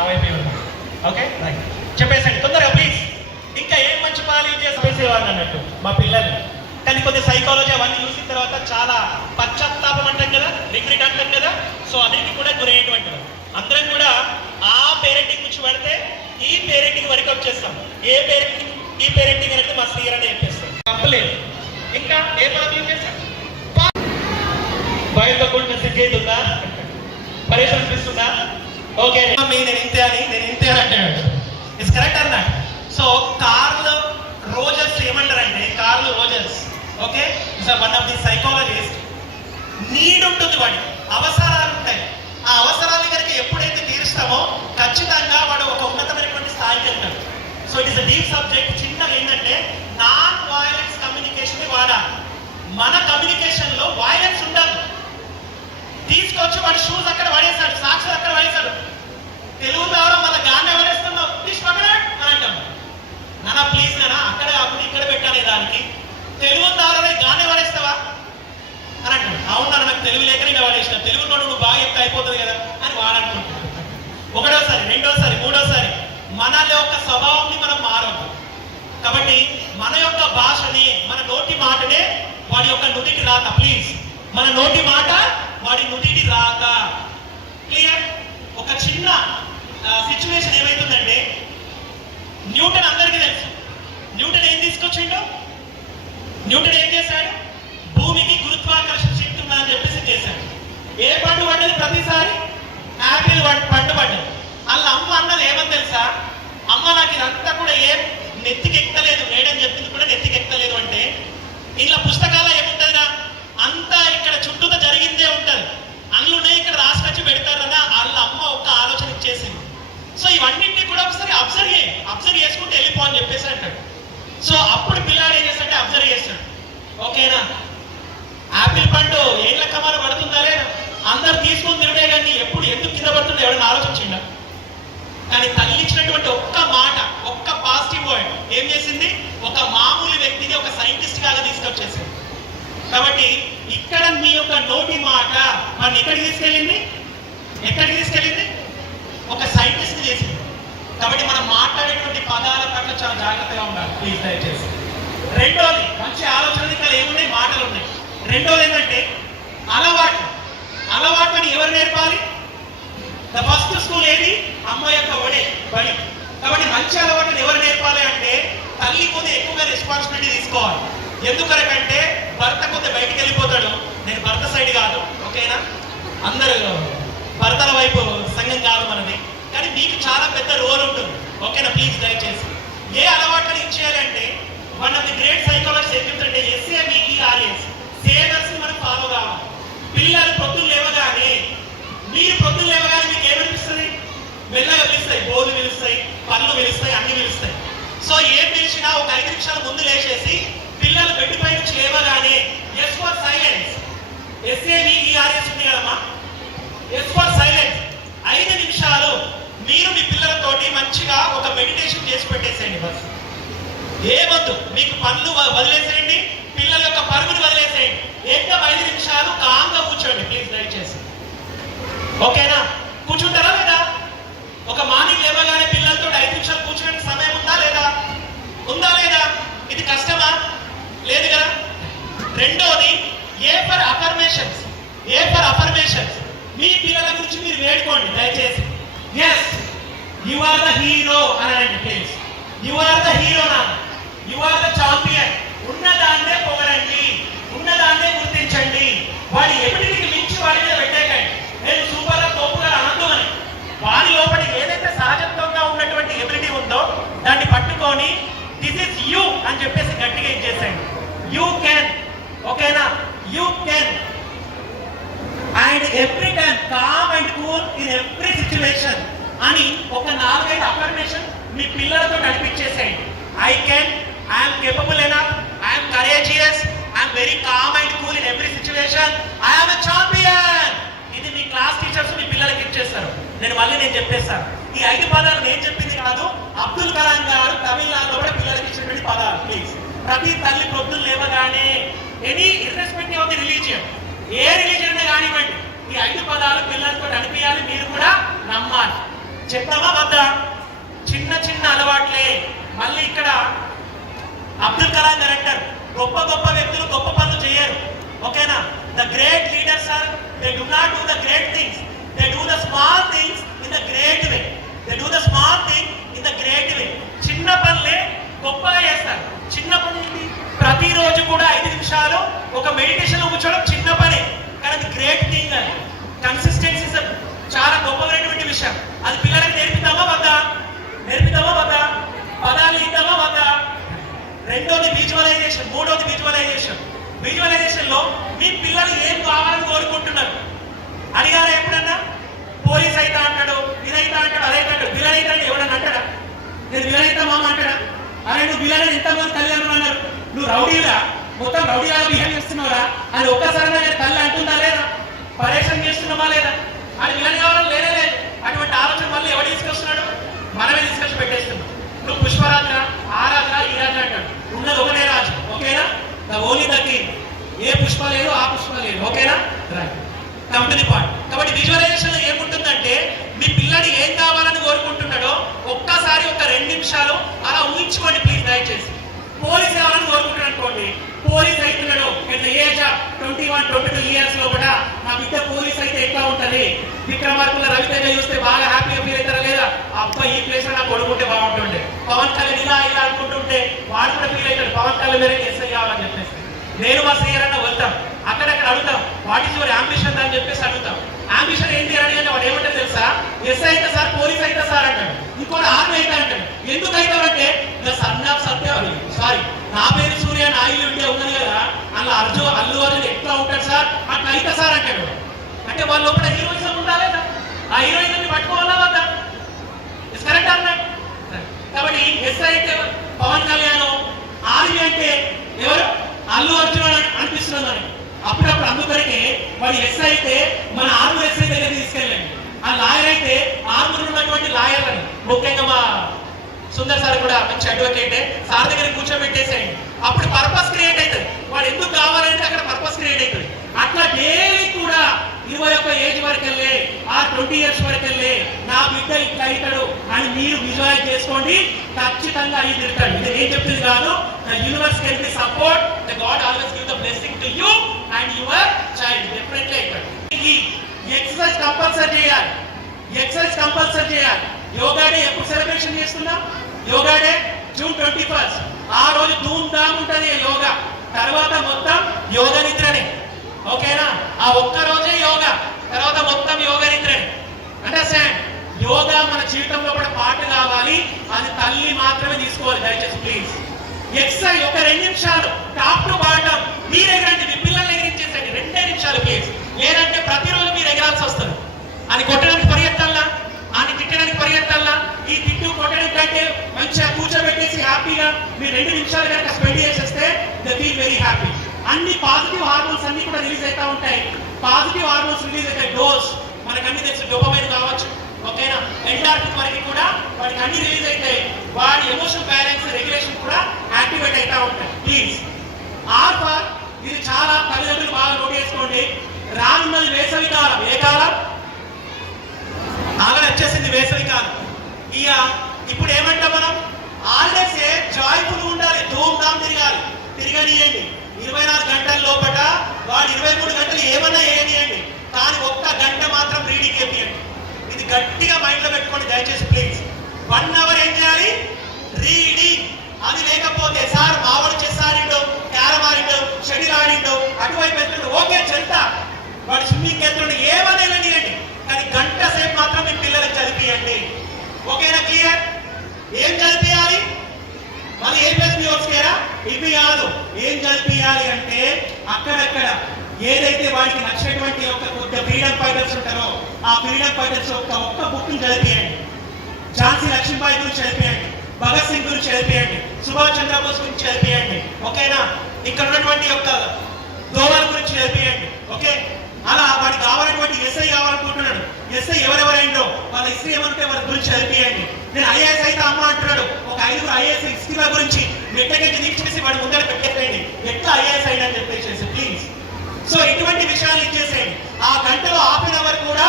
నా వైపే ఉన్నా. ఓకే రైట్, చెప్పేసండి తొందరగా ప్లీజ్. ఇంకా ఏం మంచి పాలు చేసి చెప్పేసేవాడిని అన్నట్టు మా పిల్లలు. కానీ కొద్ది సైకాలజీ అవన్నీ చూసిన తర్వాత చాలా పశ్చాత్తాపం అంటాం కదా, రిగ్రెట్ అంటాం కదా, సో అన్నిటికీ కూడా గురయ్యేటువంటి అందరం కూడా ఆ పేరెంటింగ్ నుంచి పడితే ఈ పేరెంటింగ్ వరకు వచ్చేస్తాం. ఏ పేరెంటింగ్ ఈ పేరెంటింగ్ అంటే మా స్త్రీ అని చెప్పేస్తాం, తప్పలేదు. ఇంకా ఏ పదవి చేస్తాం, బయట కూడా మెసేజ్ అవుతుందా, పరీక్ష అనిపిస్తుందా? ఓకే నేను ఇంతే అని అంటాడు. ఇట్స్ కరెక్ట్ అన్నా. సో కార్ల్ రోజర్స్ ఏమంటారంటే, curl Rogers okay one of the psychologist, need ఉంటుంది, వాడి అవసరాలు ఉంటాయి. ఆ అవసరాలు కనుక ఎప్పుడైతే తీరుస్తామో ఖచ్చితంగా వాడు ఒక ఉన్నతమైనటువంటి స్థాయికి వెళ్తాడు. So it is a deep subject. చిన్నగా ఏంటంటే నాన్ వయలెన్స్ కమ్యూనికేషన్ వాడాలి. మన కమ్యూనికేషన్ లో వయలెన్స్ ఉండదు. తీసుకొచ్చి వాడి షూస్ అక్కడ పడేశాడు, సాక్షులు అక్కడ పడేశాడు, తెలుగు ద్వారా మన గాన్ని ఎవరేస్తున్నావు ప్లీజ్ పక్కడాడు అని అంటాం. నానా ప్లీజ్ నానా అక్కడ కాకుండా ఇక్కడ పెట్టానే దానికి తెలుగు ద్వారా గాన్ని పడేస్తావా అని అంటాడు. అవునా నాకు తెలుగు లేక నేను పడేసిన, తెలుగు నువ్వు బాగా చెప్తే అయిపోతుంది కదా అని వాడనుకుంటాడు. ఒకటోసారి, రెండోసారి, మూడోసారి మన యొక్క స్వభావాన్ని మనం మారద్దు. కాబట్టి మన యొక్క భాషని, మన నోటి మాటనే వాడి యొక్క నుదిటి రాక. ప్లీజ్, మన నోటి మాట వాడి నుదిటి రాక. క్లియర్? ఒక చిన్న సిచ్యువేషన్ ఏమైతుందంటే, న్యూటన్ అందరికీ తెలుసు. న్యూటన్ ఏం తీసుకొచ్చిండు? న్యూటన్ ఏం చేశాడు? భూమికి గురుత్వాకర్షణ శక్తి ఉందని చెప్పేసి చేశాడు. ఏ పండు పడ్డది? ప్రతిసారి యాపిల్ పండు పడ్డది. వాళ్ళ అమ్మ అన్నది ఏమని తెలుసా? అమ్మ నాకు ఇదంతా కూడా ఏం నెత్తికి ఎక్కలేదు, మేడం చెప్పింది కూడా నెత్తికి ఎక్కలేదు అంటే, ఇలా పుస్తకాలు ఏముంటుందిరా, అంతా ఇక్కడ చుట్టూతో జరిగిందే ఉంటుంది, అందులోనే ఇక్కడ రాసుకొచ్చి పెడతారని వాళ్ళ అమ్మ ఒక్క ఆలోచన ఇచ్చేసింది. సో ఇవన్నింటినీ కూడా ఒకసారి అబ్జర్వ్ చేసుకుంటూ వెళ్ళిపో అని చెప్పేసి అంటాడు. సో అప్పుడు పిల్లాడు ఏం చేస్తాడంటే అబ్జర్వ్ చేస్తాడు. ఓకేనా, ఆపిల్ పండు ఏళ్ళ కమాన పడుతుందా లేదా, అందరు తీసుకుని తిరుడే కానీ ఎప్పుడు ఎందుకు కింద పడుతుందో ఎవరైనా ఆలోచించిండా? కానీ తల్లి ఇచ్చినటువంటి ఒక్క మాట, ఒక్క పాజిటివ్ వర్డ్ ఏం చేసింది? ఒక మామూలు వ్యక్తిని ఒక సైంటిస్ట్ లాగా తీసుకొచ్చేసింది. కాబట్టి ఇక్కడ మీ యొక్క నోటి మాట మన ఎక్కడికి తీసుకెళ్ళింది? ఒక సైంటిస్ట్ చేసింది. కాబట్టి మనం మాట్లాడేటువంటి పదాల పట్ల చాలా జాగ్రత్తగా ఉండాలి ప్లీజ్ దయచేసి. రెండోది, మంచి ఆలోచనలు ఇక్కడ ఏమున్నాయి? మాటలు ఉన్నాయి. రెండోది ఏంటంటే అలవాట్లని ఎవరు నేర్పాలి? ద ఫస్ట్ స్కూల్ ఏది? అమ్మ యొక్క బడి. కాబట్టి మంచి అలవాట్లను ఎవరు నేర్పాలి అంటే తల్లి కొద్దిగా ఎక్కువగా రెస్పాన్సిబిలిటీ తీసుకోవాలి. ఎందుకంటే భర్త కొద్దిగా బయటికి వెళ్ళిపోతాడు. నేను భర్త సైడ్ కాదు, ఓకేనా, అందరూ భర్తల వైపు సంఘం కాదు మనది, కానీ మీకు చాలా పెద్ద రోల్ ఉంటుంది, ఓకేనా. ప్లీజ్ దయచేసి ఏ అలవాట్లను ఇచ్చేయాలి అంటే, one of the great psychologist ఏం చెప్తుంటే SAVERS సేవర్స్ మనం ఫాలో కావాలి. పిల్లలు పొద్దున్న లేవగానే, మీరు పొద్దున్న లేవగానే మీకు ఏమనిపిస్తుంది? మెల్లగా పిలుస్తాయి, బోలు పిలుస్తాయి, పళ్ళు పిలుస్తాయి, అన్ని పిలుస్తాయి. సో ఏం పిలిచినా ఒక 5 నిమిషాలు ముందు లేచేసి పిల్లలు బెడ్ పై నుంచి లేవగానే ఎస్ ఫర్ సైలెన్స్, SAVERS ఉంది కదమ్మా, ఎస్ ఫర్ సైలెన్స్ 5 నిమిషాలు మీరు మీ పిల్లలతోటి మంచిగా ఒక మెడిటేషన్ చేసి పెట్టేసేయండి. బస్ ఏమొద్దు, మీకు పనులు వదిలేసేయండి, పిల్లల యొక్క పరుగుని వదిలేసేయండి, ఏకం 5 నిమిషాలు కాంగా కూర్చోండి ప్లీజ్ దయచేసి. ఓకేనా? కూర్చుంటారా లేదా? ఒక మార్నింగ్ లేవగానే పిల్లలతో 5 నిమిషాలు కూర్చునే సమయం ఉందా లేదా? ఇది కష్టమా? లేదు కదా. రెండోది ఏ ఫర్ అఫర్మేషన్స్. మీ పిల్లల గురించి మీరు వేడుకోండి దయచేసి. Yes, you are the hero అనండి please. You are the hero నా, యు ఆర్ ద ఛాంపియన్. ఉన్నదాన్నే పొగడండి, ఉన్నదాన్నే గుర్తించండి. వాడి ఎబిలిటీకి మించి వాడి మీద పెట్టేకండి. నేను సూపర్ తోపుగా అనద్దు అని. వాడి లోపల ఏదైతే సహజత్వంగా ఉన్నటువంటి ఎబిలిటీ ఉందో దాన్ని పట్టుకొని దిస్ ఇస్ యూ అని చెప్పేసి గట్టిగా ఇచ్చేసేయండి. యూ కెన్, ఓకేనా, you can. And every time calm and cool in every situation అని ఒక 4-5 అఫర్మేషన్ మీ పిల్లలతో నడిపించేసేయండి. I can, I'm capable enough, I'm courageous, I'm very calm and cool in every situation, I'm a champion. ఇది మీ class teachers మీ పిల్లలకి ఇచ్చేస్తారు. నేను చెప్పేస్తాను. ఈ 5 పదాలు నేను చెప్పింది కాదు, అబ్దుల్ కలాం గారు తమిళనాడులో కూడా పిల్లలకి ఇచ్చినటువంటి పదాలు. ప్లీజ్, ప్రతి తల్లి పొద్దులు లేవగానే any irrespective of the religion, A religion కానివ్వండి, ఈ 5 పదాలు పిల్లలతో నడిపియాలి. మీరు కూడా నమ్మాలి. చెప్తామా వద్దా? చిన్న చిన్న అలవాట్లే. మళ్ళీ ఇక్కడ అబ్దుల్ కలాం గారు అంటారు, గొప్ప గొప్ప వ్యక్తులు గొప్ప పనులు చేయరు, ఓకేనా? The great leaders are they do not do the great things, they do the small things in the great way. They do the small thing in the great way. చిన్న పనులే గొప్పగా చేస్తారు. చిన్న పని ప్రతిరోజు కూడా 5 నిమిషాలు ఒక మెడిటేషన్ కూర్చోవడం చిన్న పనే, కానీ అది గ్రేట్ థింగ్. అది కన్సిస్టెన్సీ చాలా గొప్పమైనటువంటి విషయం. అది పిల్లలకు నేర్పిద్దామా వద్దా? నేర్పిద్దామా వద్దా? పదాలు ఇద్దామా వద్దా? రెండోది విజువలైజేషన్, మూడోది విజువలైజేషన్. విజువలైజేషన్ లో మీ పిల్లలు ఏం కావాలని కోరుకుంటున్నారు అడిగారా ఎప్పుడన్నా? పోలీస్ అయితే అంటాడు, ఇదైతే అంటాడు, అదైతే అంటాడు. విలన్ అయితే ఎవడన్నా అంటాడా? నేను విలన్ అయితే మామ అంటాడా? అరే నువ్వు విలన్ ఎంతమంది తల్లిదండ్రులు అన్నారు, నువ్వు రౌడీరా, మొత్తం రౌడీలాగా బిహేవ్ చేస్తున్నావురా అని ఒక్కసారి తల్లి అంటుందా లేదా? పరేషన్ చేస్తున్నామా లేదా? అది విలన్ కావాలని లేనే లేదు. అటువంటి ఆలోచన మళ్ళీ ఎవరు తీసుకొస్తున్నాడు? మనమే తీసుకొచ్చి పెట్టేస్తున్నాం. నువ్వు పుష్పరాజురా, ఆ రాజురా, ఈ రాజు అంటాడు. ఉన్నది ఒకటే రాజు, ఓకేనా? The only the king. ఏ పుష్ప లేదు, ఆ పుష్ప లేదు, ఓకేనా? రైట్. Company part. కాబట్టి విజువలైజేషన్ లో ఏముంటుందంటే మీ పిల్లడు ఏం కావాలని కోరుకుంటున్నాడో ఒక్కసారి ఒక 2 నిమిషాలు అలా ఊహించుకోండి ప్లీజ్, దయచేసి. పోలీస్ కావాలని కోరుకుంటున్నాడు అనుకోండి, పోలీస్ అవుతున్నాడు at the age of 21-22 years లోపల మా బిడ్డ పోలీస్ అయితే ఎట్లా ఉంటది? విక్రమార్కుల రవితేజ చూస్తే బాగా హ్యాపీగా ఫీల్ అవుతారా లేదా? అబ్బాయి ఈ ప్లేస్ లో నాకు కొడుకుంటే బాగుంటుండే, పవన్ కళ్యాణ్ ఇలా ఇలా అనుకుంటుంటే వాడు కూడా ఫీల్ అవుతాడు, పవన్ కళ్యాణ్ మీరే ఎస్ఐ కావాలని చెప్పేసి. నేను మా శ్రీయర్ అన్న వెళ్తాం, అక్కడక్కడ అడుగుతాం వాట్ ఈస్ యువర్ అంబిషన్ అని చెప్పేసి అడుగుతాం. అంబిషన్ ఏంటి అని అంటే వాడు ఏమంటే తెలుసా? ఎస్ఐ అయితే సార్, పోలీస్ అయితే సార్ అంటాడు. ఇంకోటి ఆర్మీ అయితే అంటాడు. ఎందుకు అవుతామంటే the son of Satyavati, sorry నా పేరు సూర్య, నా ఇల్లు ఉంటే ఉన్నది కదా, అలా అల్లు అర్జున్ ఎట్లా ఉంటాడు సార్, అట్లా అయితే సార్ అంటాడు. అంటే వాళ్ళ లోపల హీరోయిజం ఉందా లేదా? ఆ హీరోయిజం పట్టుకోవాలా వద్దా? ఇస్ కరెక్ట్ అన్నాడు. కాబట్టి ఎస్ఐ అయితే పవన్ కళ్యాణ్, ఆర్మీ అంటే ఎవరు? అల్లు అర్జున్ అనిపిస్తున్నదని. అప్పుడప్పుడు అందుకరికి వాడు ఎస్ఐ అయితే మన ఆర్మీ ఎస్ఐ దగ్గర తీసుకెళ్ళండి, ఆ లాయర్ అయితే ఆర్మీలో ఉన్నటువంటి లాయర్లని, ముఖ్యంగా మా సుందర్ సార్ కూడా మంచి అడ్వకేటే, సార్ దగ్గర కూర్చోబెట్టేసేయండి. అప్పుడు పర్పస్ క్రియేట్ అవుతుంది. వాడు ఎందుకు కావాలంటే అక్కడ పర్పస్ క్రియేట్ అవుతుంది. అట్లా డైలీ కూడా 21 ఏజ్ వరకు వెళ్ళే, ఆ 20 ఇయర్స్ వరకు వెళ్ళే నా బిడ్డ ఇట్లా అవుతాడు అని మీరు విజువలైజ్ చేసుకోండి. ఖచ్చితంగా అయి తిరుగుతాడు. ఇది ఏం చెప్తుంది కాదు. The universe can be support, the God always give the blessing to you and your child. Definitely అవుతాడు. ఈ ఎక్సర్సైజ్ కంపల్సరీ చేయాలి, ఎక్సర్సైజ్ కంపల్సరీ చేయాలి. యోగా డే ఎప్పుడు సెలబ్రేషన్ చేస్తున్నాం? Yoga day June 21. ఆ రోజు ధూమ్ ధామ్ ఉంటుంది యోగా. తర్వాత మొత్తం యోగ నిద్రనే, ఓకేనా? ఆ ఒక్క రోజే యోగా, తర్వాత మొత్తం యోగ నిద్రనే. అండర్స్టాండ్? యోగా మన జీవితంలో కూడా పాటు కావాలి. అది తల్లి మాత్రమే తీసుకోవాలి, దయచేసి ప్లీజ్. ఎక్సర్సైజ్ ఒక 2 నిమిషాలు టాప్ టు బాటమ్ మీరు ఎగరండి, మీ పిల్లల్ని ఎగిరించేసండి 2 నిమిషాలు ప్లీజ్. లేదంటే ప్రతిరోజు మీరు ఎగరాల్సి వస్తుంది. అని కొట్టడానికి పరిగెత్తాలా, అని తిట్టడానికి పరిగెత్తాలా? ఈ తిట్టు కొట్టడం కంటే మంచిగా కూర్చోబెట్టేసి హ్యాపీగా మీరు 2 నిమిషాలు కనుక స్పెండ్ చేసేస్తే దే ఫీల్ వెరీ హ్యాపీ. అన్ని పాజిటివ్ హార్మోన్స్ అన్ని కూడా రిలీజ్ అవుతా ఉంటాయి. పాజిటివ్ హార్మోన్స్ రిలీజ్ అయితే డోస్ మనకు అన్ని తెలుసు, డోపమైన్ కావచ్చు, ఓకేనా? ఎండార్ఫిన్ వరకు కూడా వాడికి అన్ని రిలీజ్ అవుతాయి. వాడి ఎమోషన్ బ్యాలెన్స్ రెగ్యులేషన్ కూడా యాక్టివేట్ అవుతా ఉంటాయి. ప్లీజ్ ఆల్ఫర్ ఇది చాలా తల్లిదండ్రులు బాగా నోట్ చేసుకోండి. రానున్నది వేసవి కాలం. ఏ కాలం? ఆల్రెడీ వచ్చేసింది వేసవి కాలం. ఇక ఇప్పుడు ఏమంటాం మనం? హాలిడేస్ జాయ్ఫుల్ ఉండాలి, ధూమ్ ధామ్ తిరగాలి, తిరగనియండి. 24 గంటల లోపల వాడు 23 గంటలు ఏమన్నా వేయనియండి, కానీ 1 గంట మాత్రం రీడింగ్ వేయండి. ఇది గట్టిగా మైండ్ లో పెట్టుకోండి దయచేసి ప్లీజ్. 1 అవర్ ఏం చేయాలి? రీడింగ్. అది లేకపోతే సార్ మావాడు చెస్ ఆడిండు, క్యారమ్ ఆడిండు, షటిల్ ఆడిండు, అటువైపు వెళ్తుండు, ఓకే చెల్తా, వాడు స్విమ్మింగ్ వెళ్తుండు, ఏమన్నా వెళ్ళనియండి, కానీ గంట సేపు మాత్రం మీ పిల్లలకు చదివియండి. ఓకేనా? క్లియర్? ఏం చదివియాలి? మళ్ళీ ఏం చదివిస్తారా? ఇవి కాదు. ఏం చదివియాలి అంటే అక్కడక్కడ ఏదైతే వాడికి నచ్చినటువంటి ఒక ఫ్రీడమ్ ఫైటర్స్ ఉంటారో ఆ ఫ్రీడమ్ ఫైటర్స్ ఒక్క బుక్ చదివియండి. ఝాన్సీ లక్ష్మీబాయి గురించి చదివియండి, భగత్ సింగ్ గురించి చదివియండి, సుభాష్ చంద్రబోస్ గురించి చదివియండి, ఓకేనా? ఇక్కడ ఉన్నటువంటి యొక్క దోవల గురించి చదివియండి, ఓకే? అలా వాడికి కావాలన్నటువంటి ఎస్ఐ కావాలనుకుంటున్నాడు, ఎస్ఐ ఎవరెవరైందో వాళ్ళ హిస్టరీ ఏమంటే వాళ్ళ గురించి చదివియండి. నేను ఐఏఎస్ అయితే అమ్మ అంటున్నాడు, ఒక 5 ఐఏఎస్ హిస్టరీల గురించి మెట్టకెళ్ళి తీసేసి వాడి ముందర పెట్టేసేయండి, ఎట్లా ఐఏఎస్ అయ్యని చెప్పేసి ప్లీజ్. సో ఇటువంటి విషయాలు ఇచ్చేసేయండి. ఆ గంటలో ½ అవర్ కూడా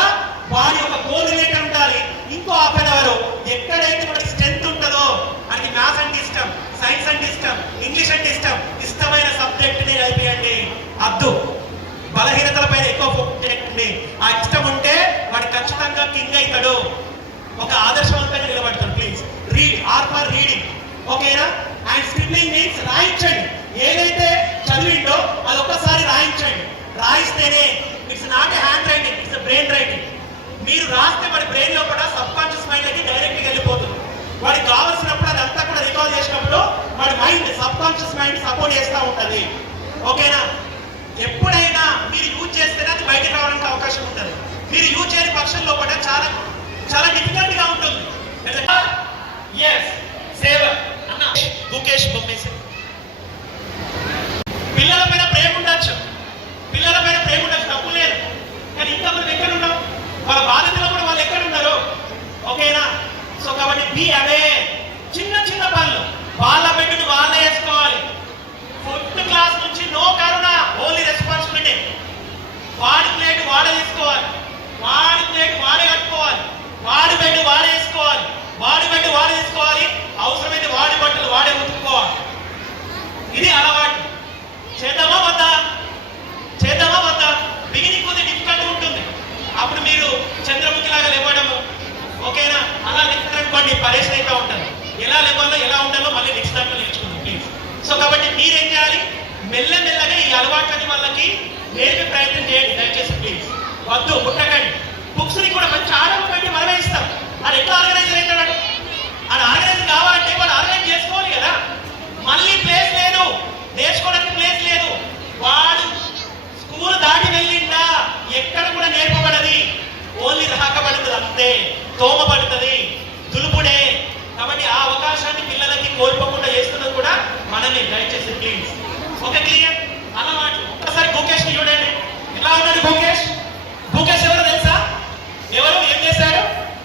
వాడి యొక్క గోల్ రిలేటెడ్ ఉండాలి, ఇంకో ½ అవర్ అవుతాడు, ఒక ఆదర్శవంతంగా నిలబడతాడు. Please read, or for reading, ఓకేనా? అండ్ స్క్రిబ్లింగ్ మీన్స్ రాయించండి. ఏదైతే చదివిండో అది ఒక్కసారి రాయించండి. రాయిస్తేనే it's not a handwriting, it's brain writing. మీరు రాస్తే వాడి బ్రెయిన్ లో కూడా సబ్ కాన్షియస్ మైండ్ లకి డైరెక్ట్ గా వెళ్ళిపోతుంది. వాడికి కావాల్సినప్పుడు అదంతా కూడా రికాల్ చేసినప్పుడు వాడి mind subconscious mind support చేస్తూ ఉంటది, ఓకేనా? ఎప్పుడైనా మీరు యూజ్ చేస్తేనే అది బయటకు రావడానికి అవకాశం ఉంటుంది. మీరు యూజ్ చేయని పక్షంలో కూడా చాలా చాలా డిఫికల్ట్ గా ఉంటుంది. గుకేష్ బొమ్మేసి పిల్లల పైన ప్రేమ ఉండొచ్చు, పిల్లల పైన ప్రేమ ఉండొచ్చు, తప్పు లేదు. కానీ ఇంకా మనం ఎక్కడ ఉన్నాం, వాళ్ళ బాధ్యతలో కూడా వాళ్ళు ఎక్కడ ఉన్నారు, ఓకేనా? సో కాబట్టి బీ అవేర్. చిన్న చిన్న పనులు వాళ్ళ బెడ్డును వాళ్ళే వేసుకోవాలి. ఫుడ్ క్లాస్ నుంచి నో కరుణ, ఓన్లీ రెస్పాన్సిబిలిటీ. వాడి ప్లేట్ వాడే తీసుకోవాలి, వాడి ప్లేట్ వాడే కట్టుకోవాలి, వాడి బెడ్ వాడే వేసుకోవాలి, వాడి బెడ్ వాడే తీసుకోవాలి, అవసరమైతే వాడి బట్టలు వాడే ఉతుక్కోవాలి. ఇది అలవాటు. చేద్దామా వద్దా? చేద్దామా వద్దా? బిగినింగ్ కొద్దిగా డిఫికల్ట్ ఉంటుంది. అప్పుడు మీరు చంద్రముఖి లాగా లేవడము, ఓకేనా? అలా లేకపోండి పరేషన్ అయితే ఉంటారు. ఎలా లేవాలో ఎలా ఉండాలో మళ్ళీ నెక్స్ట్ దాంట్లో నేర్చుకుందాం ప్లీజ్. సో కాబట్టి మీరేం చేయాలి, మెల్లమెల్లగా ఈ అలవాట్లని వాళ్ళకి నేర్పే ప్రయత్నం చేయండి దయచేసి ప్లీజ్. వద్దు ముట్టకండి. బుక్స్ ని కూడా మంచి ఆర్డర్ పెట్టి మనమే ఇస్తాం. అది ఎట్లా ఆర్గనైజర్ అవుతాడు? అది ఆర్గనైజ్ కావాలంటే వాడు ఆర్గనైజ్ చేసుకోవాలి కదా. మళ్ళీ ప్లేస్ లేదు, నేర్చుకోవడానికి ప్లేస్ లేదు. వాడు స్కూల్ దాటి వెళ్ళిందా ఎక్కడ కూడా నేర్పబడది, ఓన్లీ రాకబడుతుంది అంతే, తోమబడుతుంది, దులుపుడే. కాబట్టి ఆ అవకాశాన్ని పిల్లలకి కోల్పోకుండా చేస్తున్నది కూడా మనమే దయచేసి ప్లీజ్. Okay clear? అన్నమాట. ఒక్కసారి గుకేష్ ని చూడండి, ఎలా ఉన్నాడు గుకేష్? గుకేష్ ఎవరు తెలుసా? ఎవరు, ఏం చేశారు?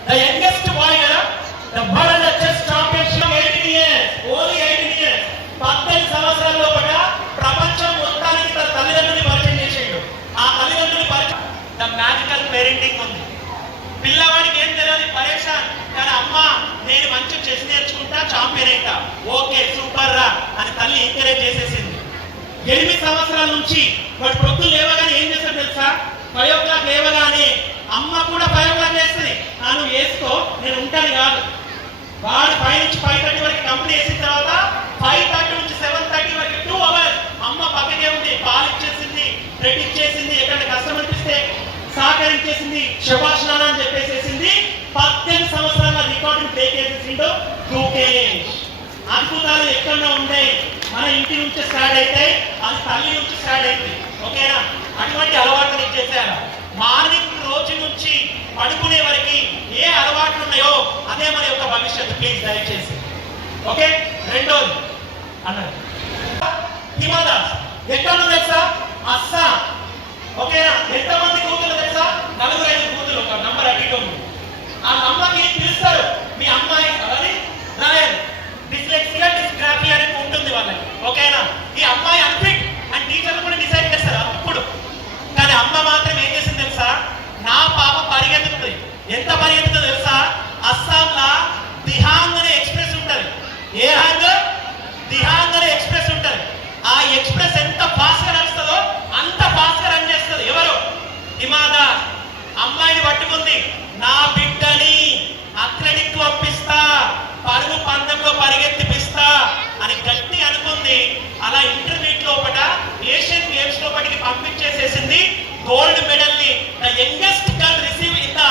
ద యంగెస్ట్ బాయ్ కదా, the world chess championship 18 years, only 18 years. 18 సంవత్సరాల లోపల ప్రపంచం మొత్తానికి తన తల్లిదండ్రుని పరిచయం చేసేడు. ఆ తల్లిదండ్రుని పరిచయం ద మ్యాజికల్ పేరెంటింగ్ ఉంది. పిల్లవాడికి ఏం తెలియదు, పరేషాన్. కానీ అమ్మ నేను మంచిగా చెస్ నేర్చుకుంటా, ఛాంపియన్ అయితా, ఓకే సూపర్ రా అని తల్లి ఎంకరేజ్ చేసేసింది. 8 సంవత్సరాల నుంచి వాడు ప్రొద్దులు లేవగానే ఏం చేస్తాడు తెలుసా? 5 o'clock లేవగానే అమ్మ కూడా 5 o'clock చేస్తుంది. నువ్వు వేసుకో నేను ఉంటాను కాదు. వాడు 5 నుంచి 5:30 వరకు కంపెనీ వేసిన తర్వాత 5:30 నుంచి 7:30 వరకు 2 hours అమ్మ పక్కనే ఉంది. పాలు ఇచ్చేసింది, బ్రెడ్ ఇచ్చేసింది, ఎక్కడ కష్టం అనిపిస్తే సహకరించేసింది, శభాష్ నాన్న అని చెప్పేసేసింది. 18 సంవత్సరాల రికార్డుని బ్రేక్ చేసేసిండు గుకేష్. అద్భుతాలు ఎక్కడో ఉంటాయి, మన ఇంటి నుంచి స్టార్ట్ అవుతాయి, అది తల్లి నుంచి స్టార్ట్ అవుతుంది, ఓకేనా? అటువంటి అలవాట్లు ఇచ్చేసారు. మార్నింగ్ రోజు నుంచి పడుకునే వరకు ఏ అలవాట్లు ఉన్నాయో అదే మన యొక్క భవిష్యత్తు ప్లీజ్ దయచేసి, ఓకే? రెండోది అన్నారు హిమాదాస్, ఎక్కడ తెలుసా? అస్సాం, ఓకేనా? ఎంతమంది కూతురు తెలుసా? 4-5 కూతురు, ఒక నంబర్ అడిగి ఆ అమ్మకి పిలుస్తారు మీ అమ్మాయి అని రాయాలి. డిస్లెక్సియా డిస్గ్రాఫియా అని ఉంటుంది వాళ్ళకి, ఓకేనా? ఈ అమ్మాయి అన్ఫిట్ అని టీచర్లు కూడా డిసైడ్ చేస్తారు అప్పుడు. కానీ అమ్మ మాత్రం ఏం చేసింది తెలుసా? నా పాప పరిగెత్తుతుంది. ఎంత పరిగెత్తుతుందో తెలుసా? అస్సాంలా దిహాంగ్ అనే ఎక్స్ప్రెస్ ఉంటుంది. ఏ హాంగ్? దిహాంగ్ అనే ఎక్స్ప్రెస్ ఉంటుంది. ఆ ఎక్స్ప్రెస్ ఎంత ఫాస్ట్ గా నడుస్తుందో అంత ఫాస్ట్ గా రన్ చేస్తుంది. ఎవరు? హిమాదాస్. అమ్మాయిని పట్టుకుంది, నా బిడ్డని అథ్లెటిక్ పంపిస్తా, పరుగు పందెంలో పరిగెత్తిపిస్తా అని గట్టి అనుకుంది. అలా ఇంటర్మీడియట్ లోపల ఏషియన్ గేమ్స్ లోపలికి పంపించేసేసింది. గోల్డ్ మెడల్ ని the youngest girl receive in the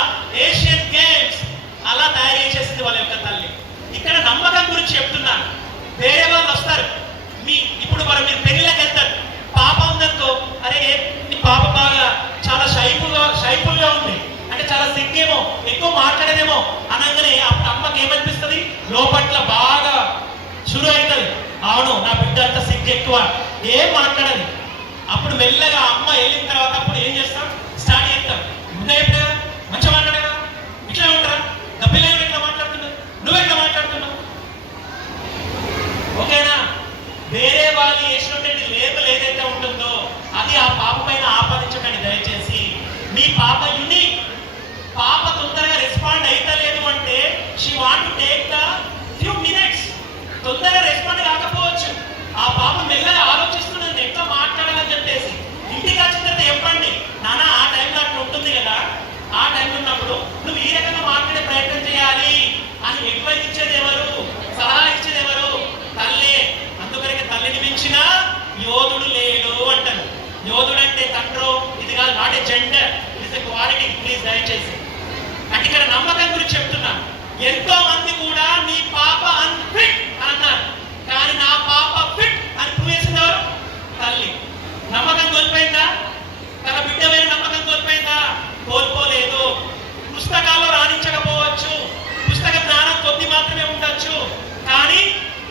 Asian games అలా తయారు చేసేసింది వాళ్ళ యొక్క తల్లి. ఇక్కడ నమ్మకం గురించి చెప్తున్నాను. వేరే వాళ్ళు వస్తారు, ఇప్పుడు మీరు పెళ్లిలోకి వెళ్తారు, పాప ఉందనుకో, అరే నీ పాప బాగా చాలా షైపుల్గా ఉంది అంటే చాలా సిగ్గేమో, ఎక్కువ మాట్లాడేదేమో అనగానే అప్పుడు అమ్మకి ఏమనిపిస్తుంది? లోపట్ల బాగా షురు అవుతుంది, అవును నా బిడ్డ అంత సిగ్గు ఎక్కువ, ఏం మాట్లాడదు. అప్పుడు మెల్లగా అమ్మ వెళ్ళిన తర్వాత అప్పుడు ఏం చేస్తాం? స్టార్ట్ చేస్తాం. నువ్వే ఎప్పుడు మంచిగా మాట్లాడగా ఇట్లా ఉంటారా? నా పిల్లలు ఎట్లా మాట్లాడుతున్నావు, నువ్వెట్లా మాట్లాడుతున్నావు, ఓకేనా? వేరే వాళ్ళు వేసినటువంటి లేబుల్ ఏదైతే ఉంటుందో అది ఆ పాప పైన ఆపాదించకండి దయచేసి. మీ పాప యూనిక్. పాప తొందరగా రెస్పాండ్ అయితలేదు అంటే she want to take the few minutes. తొందరగా రెస్పాండ్ కాకపోవచ్చు. ఆ పాప మెల్లగా ఆలోచిస్తున్నది ఎట్లా మాట్లాడాలని చెప్పేసి. ఇంటికి వచ్చిన తర్వాత చెప్పండి, నాన్న ఆ టైంలో అట్లా ఉంటుంది కదా, అడ్వైస్ ఇచ్చేది ఎవరు, సలహా ఇచ్చేది ఎవరు? తల్లే. అందుకని తల్లిని మించిన యోధుడు లేడు అంటారు. యోధుడు అంటే కంట్రో ఇది కాదు, not a gender, it is a quality. Please దయచేసి అంటే ఇక్కడ నమ్మకం గురించి చెప్తున్నాను. ఎంతో మంది కూడా నీ పాప అన్ఫిట్ అన్నారు, కానీ నా పాప ఫిట్ అని ప్రూవ్ చేసింది ఎవరు? తల్లి. నమ్మకం కోల్పోయిందా? తన బిడ్డ మీద నమ్మకం కోల్పోయిందా? కోల్పోలేదు. పుస్తకాల్లో రాణించకపోవచ్చు, పుస్తక జ్ఞానం కొద్ది మాత్రమే ఉండొచ్చు, కానీ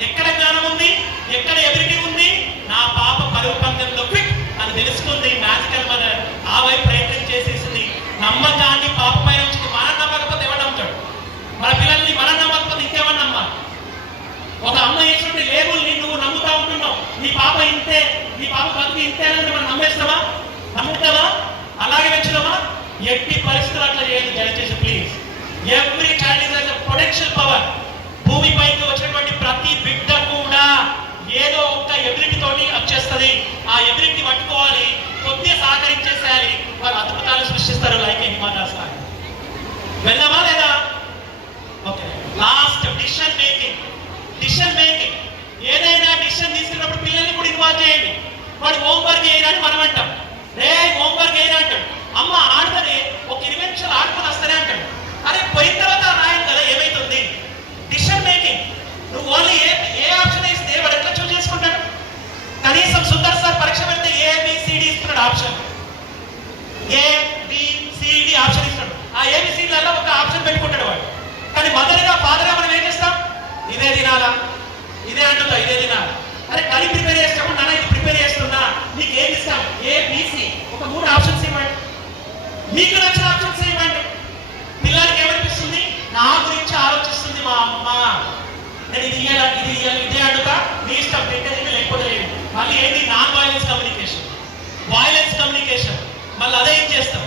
ఎక్కడ జ్ఞానం ఉంది, ఎక్కడ ఎబిలిటీ ఉంది? నా పాప పరుగు పందెంలో ఫిట్ అని తెలుసుకుంది మ్యాజికల్ మదర్. ఆ వైపు ప్రయత్నం చేసేసింది. నమ్మకాన్ని పాప పైన ఉంచింది. మనం నమ్మకపోతే ఎవరు నమ్ముతాడు? మన పిల్లల్ని మనం నమ్మకపోతే ఇంకెవరు నమ్మాలి? ఒక అమ్మ వేసుకుంటే లేబుల్ని నువ్వు నమ్ముతా ఉంటున్నావు, నీ పాప ఇంతే, నీ పాప బతుకు ఇంతేనని మనం నమ్మేస్తావా? నమ్ముతావా? అలాగే పెంచుదామా? ఎట్టి పరిస్థితులు అట్లా చేయదు. దయచేసి please, every child is a potential power. భూమిపైకి వచ్చినటువంటి ప్రతి బిడ్డ కూడా ఏదో ఒక ఎబిలిటీ తోటి వచ్చేస్తుంది. ఆ ఎబిలిటీ పట్టుకోవాలి, కొద్దిగా సహకరించేసేయాలి, వాళ్ళు అద్భుతాలు సృష్టిస్తారు. లైక్ హిమాదాస్ లాగా. వెళ్దామా లేదా? Okay, last decision making. Decision making, ఏదైనా డిసిషన్ తీసుకున్నప్పుడు పిల్లల్ని కూడా ఇన్వాల్వ్ చేయండి. వాడు హోంవర్క్ చేయడానికి మనం అంటాం, రే హోంవర్క్ చేయరా అంటాడు. అమ్మ ఆడతానే ఒక 20 నిమిషాలు ఆడుకొని వస్తానే అంటాడు. అరే పోయిన తర్వాత రాయను కదా, ఏమైతుంది? Decision making. నువ్వు ఓన్లీ ఏ ఆప్షన్ ఇస్తే వాడు ఎట్లా చూస్ చేసుకుంటాడు? కనీసం సుందర్ సార్ పరీక్ష పెడితే ఏబిసిడి ఇస్తున్నాడు ఆప్షన్, ఏబిసిడి ఆప్షన్ ఇస్తున్నాడు. ఆ ఏబిసిడిలలో ఒక ఆప్షన్ పెట్టుకుంటాడు వాడు. కానీ మదర్గా ఫాదర్గా మనం ఏం చేస్తాం? ఇదే తినాలా, ఇదే అంటుందా, ఇదే తినాలా. అరే కర్రీ ప్రిపేర్ చేసినప్పుడు నాన్న ఇది ప్రిపేర్ చేస్తున్నా, నీకు ఏది ఇస్తాం? ఏబిసి, ఒక 3 ఆప్షన్స్ ఇవ్వండి, మీకు నచ్చిన ఆప్షన్స్ ఇవ్వండి. పిల్లలకి ఏమనిపిస్తుంది? నా గురించి ఆలోచిస్తుంది మా అమ్మ, నేను ఇది ఇయ్యాలా, ఇది ఇయ్యాలి, ఇదే అడుగుతా, నీ ఇష్టం, పెట్టేది లేకపోతే లేదు. మళ్ళీ ఏంటి? Non violence communication, violence communication. మళ్ళీ అదే ఏం చేస్తాం?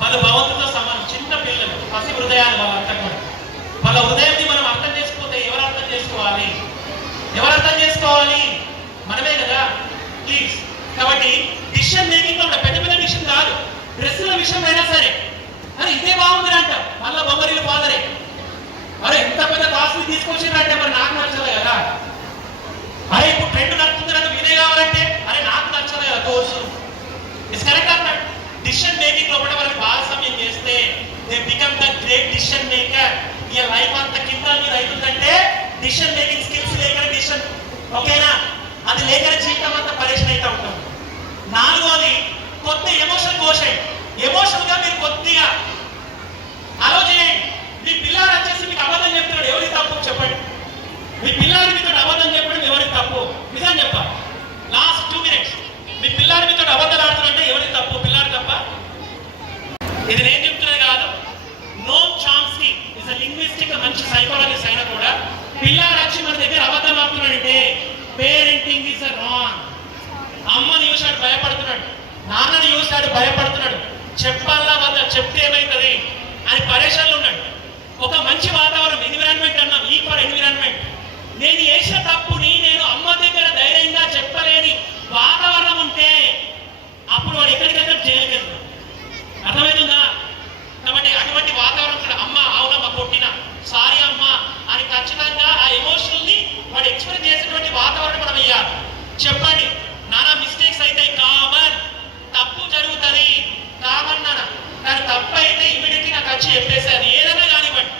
వాళ్ళ భగవంతుతో సమానం. చిన్న పిల్లలు, పసి హృదయాలు, వాళ్ళ అర్థం కూడా. వాళ్ళ హృదయాన్ని మనం అర్థం చేసుకోతే ఎవరు అర్థం చేసుకోవాలి? ఎవరు అర్థం చేసుకోవాలి? మనమే కదా. ప్లీజ్, కాబట్టి డిసిషన్ మేకింగ్ లో పెద్ద పెద్ద డిసిషన్ కాదు, డ్రెస్సుల విషయం అయినా సరే, అరే ఇదే బాగుంది అంట, మళ్ళీ బొమ్మరిల్లు ఫాదరే, అరే ఎంత పెద్ద కాస్ట్లీ తీసుకొచ్చిందంటే మరి నాకు నచ్చదు కదా. అరే ఇప్పుడు ట్రెండ్ నడుతుంది నాకు ఇదే కావాలంటే, అరే నాకు నచ్చదు కదా కోర్సు. ఇట్స్ కరెక్ట్ అన్నాడు. డిసిషన్ మేకింగ్ లో కూడా వాళ్ళకి భాగస్వామ్యం చేస్తే they become the great decision maker. ఈ లైఫ్ అంత కింద మీద అవుతుందంటే డిసిషన్ మేకింగ్ స్కిల్స్ లేక డిసిషన్, ఓకేనా? అది లేక జీవితం అంతా పరేషన్ అయితే ఉంటాం. 4వది కొత్త ఎమోషన్ కోషన్. ఎమోషన్ గా మీరు కొద్దిగా అలో చేయండి. మీ పిల్లాడు వచ్చేసి మీకు అబద్ధం చెప్తున్నాడు, ఎవరికి తప్పు చెప్పండి? మీ పిల్లాడి మీతో అబద్ధం చెప్పడం ఎవరికి తప్పు? నిజం చెప్పాలి. Last 2 minutes. మీ పిల్లాడి మీతో అబద్ధాలు ఆడుతుంటే ఎవరికి తప్పు? పిల్లాడు తప్ప? ఇది నేను చెప్తున్నది కాదు. నోమ్ చామ్స్కీ ఇస్ ఎ లింగ్విస్టిక్ మంచి సైకాలజిస్ట్ అయినా కూడా పిల్లాడు వచ్చి మన దగ్గర అబద్ధం ఆడుతున్నాడంటే పేరెంటింగ్ ఇస్ రాంగ్. అమ్మని చూసాడు భయపడుతున్నాడు, నాన్నని చూసాడు భయపడుతున్నాడు, చెప్పాలా వద్ద, చెప్తే ఏమైతుంది అని పరేషాన్లు ఉన్నాడు. ఒక మంచి వాతావరణం, ఎన్విరాన్మెంట్ అన్నాం, ఈక్వల్ ఎన్విరాన్మెంట్. నేను చేసిన తప్పుని నేను అమ్మ దగ్గర ధైర్యంగా చెప్పలేని వాతావరణం ఉంటే అప్పుడు వాడు ఎక్కడికెక్కడ చేయగలరు. అర్థమవుతుందా? కాబట్టి అటువంటి వాతావరణం అమ్మ అవునమ్మా కొట్టిన, సారీ అమ్మ అని ఖచ్చితంగా ఆ ఎమోషనల్ ని వాడు ఎక్స్ప్రెస్ చేసేటువంటి వాతావరణం మనం ఇవ్వాలి. చెప్పండి నానా మిస్టేక్స్ అయితే కామన్, తప్పు జరుగుతుంది కామన్ నాన్న, కానీ తప్పు అయితే ఇమీడియట్లీ నాకు వచ్చి చెప్పేసి అది ఏదైనా కానివ్వండి.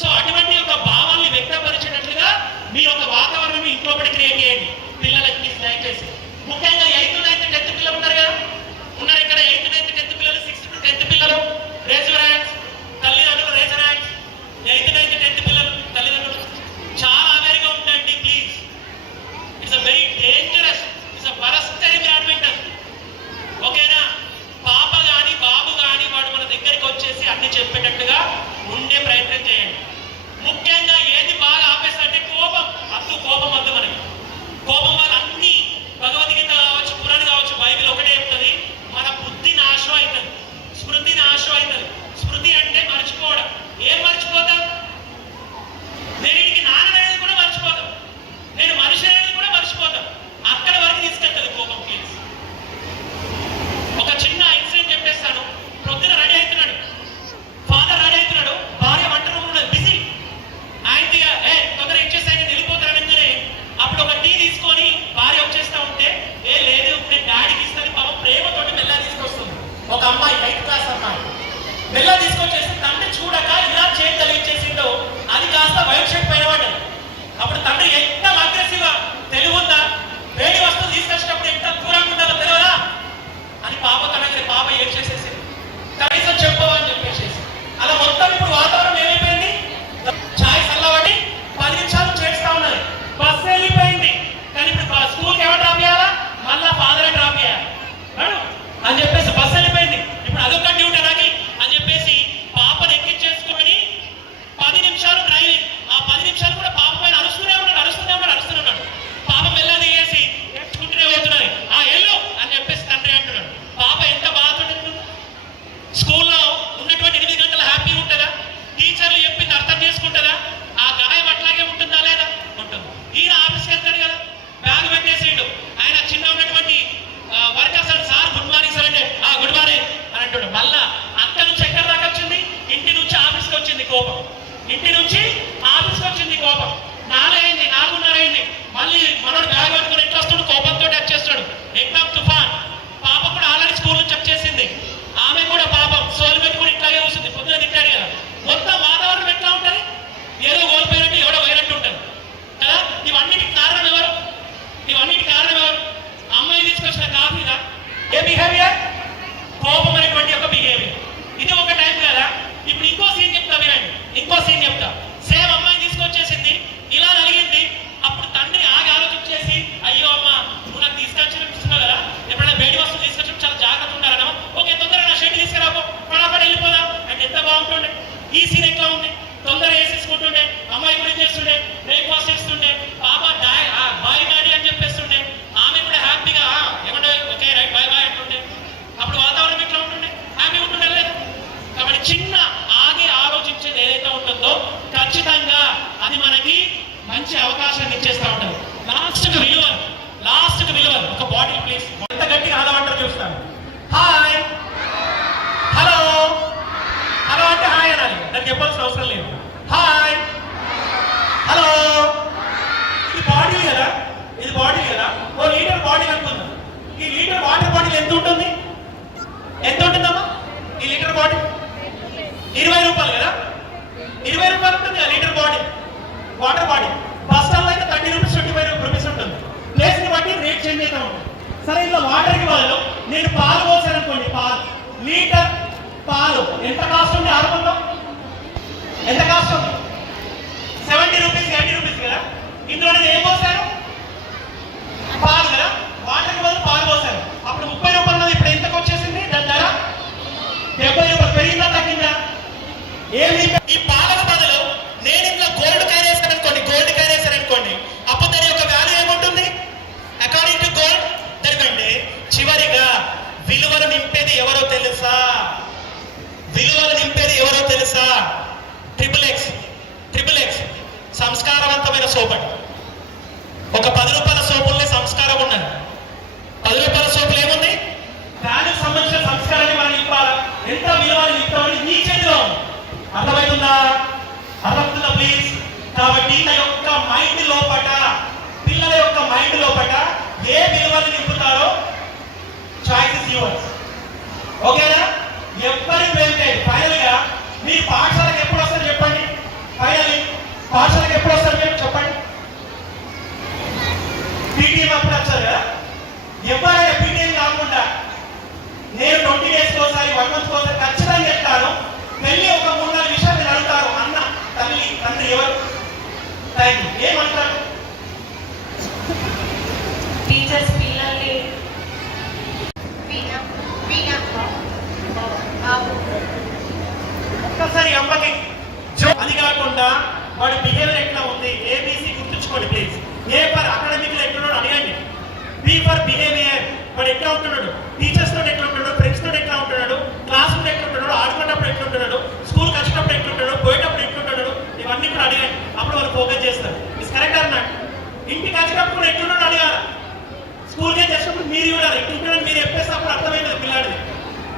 సో అటువంటి ఒక భావాన్ని వ్యక్తపరిచేటట్లుగా మీరు ఒక వాతావరణం ఇంట్లో పడి క్రియేట్ చేయండి పిల్లలకి. దయచేసి ముఖ్యంగా 8th, 9th, 10th పిల్లలు ఉన్నారు కదా, ఉన్నారు ఇక్కడ 8th, 9th, 10th పిల్లలు, 6th to 10th పిల్లలు, రేజ్ యువర్ హ్యాండ్స్. తల్లిదండ్రులు raise your hands. 8th, 9th, 10th పిల్లలు తల్లిదండ్రులు చాలా అవేర్గా ఉండండి please. It's a very dangerous, it's a worst environment. ఓకేనా? పాప కానీ బాబు కానీ వాడు మన దగ్గరికి వచ్చేసి అన్ని చెప్పేటట్టుగా ఉండే ప్రయత్నం చేయండి. ముఖ్యంగా ఏది బాగా ఆపేస్తా అంటే కోపం. అద్దు కోపం వద్దు మనకి. కోపం వల్ల అన్ని భగవద్గీత ఇంటి నుంచి ఆఫీస్కి వచ్చింది కోపం, 4 అయింది, 4:30 అయింది, మళ్ళీ మనోడు బ్యాగ్ పట్టుకుని ఎట్లా వస్తాడు, కోపంతో వచ్చేస్తాడు. ఎగ్జామ్ తుఫాన్. పాప కూడా ఆల్రెడీ స్కూల్ నుంచి వచ్చేసింది, ఆమె కూడా పాపం సోలు పెట్టుకుని ఇట్లాగే వస్తుంది. పొద్దున తిట్టాడు కదా. మొత్తం వాతావరణం ఎట్లా ఉంటుంది, ఏదో కోల్పోయినట్టు ఎవడో పోయినట్టు ఉంటుంది కదా. ఇవన్నిటికి కారణం ఎవరు? ఇవన్నిటికి కారణం ఎవరు? అమ్మాయి తీసుకొచ్చిన కాఫీగా ఏ బిహేవియర్, కోపం అనేటువంటి ఒక బిహేవియర్. ఇది ఒక టైం కదా. ఇప్పుడు ఇంకో సీన్ చెప్తా వినండి, ఇంకో సీన్ చెప్తా. సేమ్ అమ్మాయి తీసుకొచ్చేసింది, ఇలా అడిగింది. అప్పుడు తండ్రి ఆగి ఆలోచించేసి, అయ్యో అమ్మ నువ్వు నాకు తీసుకొచ్చిస్తున్నావు కదా, ఎప్పుడైనా వేడి వస్తువులు తీసుకొచ్చి చాలా జాగ్రత్త ఉంటారన్నా, ఓకే తొందరగా నా షెడ్ తీసుకురాబో, పడాపడి వెళ్ళిపోదా అంటే ఎంత బాగుంటుండే. ఈ సీన్ ఎట్లా ఉంది, తొందర వేసేసుకుంటుండే, అమ్మాయి గురించి చేస్తుండే, బ్రేక్ఫాస్ట్ చేస్తుండే, పాప బాయ్ డాడీ అని చెప్పేస్తుండే, ఆమె కూడా హ్యాపీగా ఏమంటే ఓకే రైట్ బాయ్ బాయ్ అంటుండే. అప్పుడు వాతావరణం ఎట్లా ఉంటుండే, హ్యాపీ ఉంటుండే లేదు. కాబట్టి చిన్న ఆగి ఆలోచించేది ఏదైతే ఉంటుందో ఖచ్చితంగా అది మనకి మంచి అవకాశాన్ని ఇచ్చేస్తూ ఉంటారు. లాస్ట్కి విలువలు ఒక బాటిల్ ప్లీజ్, ఎంత గట్టిగా ఆదమంటారు చూస్తాను. హాయ్, హలో, హలో అంటే హాయ్ అనాలి, దానికి చెప్పాల్సిన అవసరం లేదు. Hi, hello. ఇది బాటిల్ కదా, ఇది బాటిల్ కదా, ఓ లీటర్ బాటిల్ అనుకుందాం. ఈ లీటర్ వాటర్ బాటిల్ ఎంత ఉంటుంది, ఎంత ఉంటుందమ్మా? ఈ లీటర్ బాటిల్ 20 రూపాయలు కదా, 20 రూపాయలు ఉంటుంది ఆ litre bottle, water bottle. Bus స్టాండ్లో అయితే 30 రూపీస్ 25 రూపీస్ ఉంటుంది. ప్లేస్ని బట్టి రేట్ చేంజ్ అవుతా ఉంటుంది. సరే ఇలా వాటర్కి బదులు నేను పాలు పోసాను అనుకోండి, పాలు లీటర్ పాలు ఎంత కాస్ట్ ఉంది ఆరంభంలో, ఎంత కాస్ట్ ఉంది? 70 రూపీస్ 80 రూపీస్ కదా. ఇందులో నేను ఏం పోసాను, పాలు కదా, వాటర్కి బదులు పాలు పోసాను. అప్పుడు 30 రూపాయలు ఉన్నది, ఇప్పుడు ఎంతకు వచ్చేసింది దాని ధర? 70 రూపాయలు. పెరిగిందా తగ్గిందా? ఏమి? ఈ పాలకు బదులు నేను ఇంట్లో గోల్డ్ క్యారీ చేశాను అనుకోండి, అప్పుడు దాని యొక్క వాల్యూ ఏముంటుంది అకార్డింగ్ టు గోల్డ్? ఎందుకంటే చివరిగా విలువలు నింపేది ఎవరో తెలుసా? విలువలు నింపేది ఎవరో తెలుసా? ట్రిపుల్ ఎక్స్ సంస్కారవంతమైన సోపటి. ఒక 10 రూపాయల సోపుల్ని సంస్కారం ఉన్నది, 10 రూపాయల సోపులు ఏముంది, దానికి సంబంధించిన సంస్కారాన్ని మనం నింపాలి. ఎంత విలువలు నింపామని నీ చేతిలో ఉంది. అర్థమవుతుందా? అర్థమవుతుందా ప్లీజ్? కాబట్టి పిల్లల యొక్క మైండ్ లోపట ఏ విలువలు నింపుతారో చాయిస్ ఇస్ యువర్స్. ఓకేనా? ఎవ్వరి బ్లేమ్ లేదు. ఫైనల్ గా మీ పాఠశాలకు ఎప్పుడు వస్తారు చెప్పండి, ఫైనల్ పాఠశాలకు ఎప్పుడు వస్తారు మీరు చెప్పండి. పీటీఎం అప్పుడు వచ్చారు కదా. ఎవరైనా పీటీఎం కాకుండా నేను 20 డేస్కి ఒకసారి 1 మంత్కి ఒకసారి ఖచ్చితంగా చెప్తాను. వెళ్ళి ఒక 3-4 విషయాలు మీరు అడుగుతారు, అన్న తండ్రి ఎవరు, ఏమంటారు? టీచర్స్ పిల్లల్ని ఒక్కసారి అమ్మకి అది కాకుండా వాడి బిహేవియర్ ఎట్లా ఉంది, ఏబీసీ గుర్తుంచుకోండి ప్లీజ్. ఏ ఫర్ అకాడమిక్ ఎట్లున్నాడు అడగండి, బి ఫర్ బిహేవియర్, వాడు ఎట్లా ఉంటున్నాడు, టీచర్స్ తోటి ఎట్లా ఉంటున్నాడు, ఫ్రెండ్స్ తోటి ఎట్లా ఉంటున్నాడు, క్లాస్ తోటి ఎట్లా ఉంటున్నాడు, ఆడుకున్నప్పుడు ఎట్లా ఉంటున్నాడు, స్కూల్కి వచ్చినప్పుడు ఎట్లా ఉంటున్నాడు, పోయేటప్పుడు ఎట్లా ఉంటున్నాడు, ఇవన్నీ కూడా అడగండి. అప్పుడు వాళ్ళు ఫోకస్ చేస్తారు. ఇది కరెక్ట్ అన్నాడు. ఇంటికి వచ్చినప్పుడు కూడా ఎట్లున్నాడు అడగాలి, స్కూల్కి చేసినప్పుడు మీరు చూడాలి ఎట్లుంటున్నాడు, మీరు చెప్పేస్తే అప్పుడు అర్థమైంది పిల్లాడిది.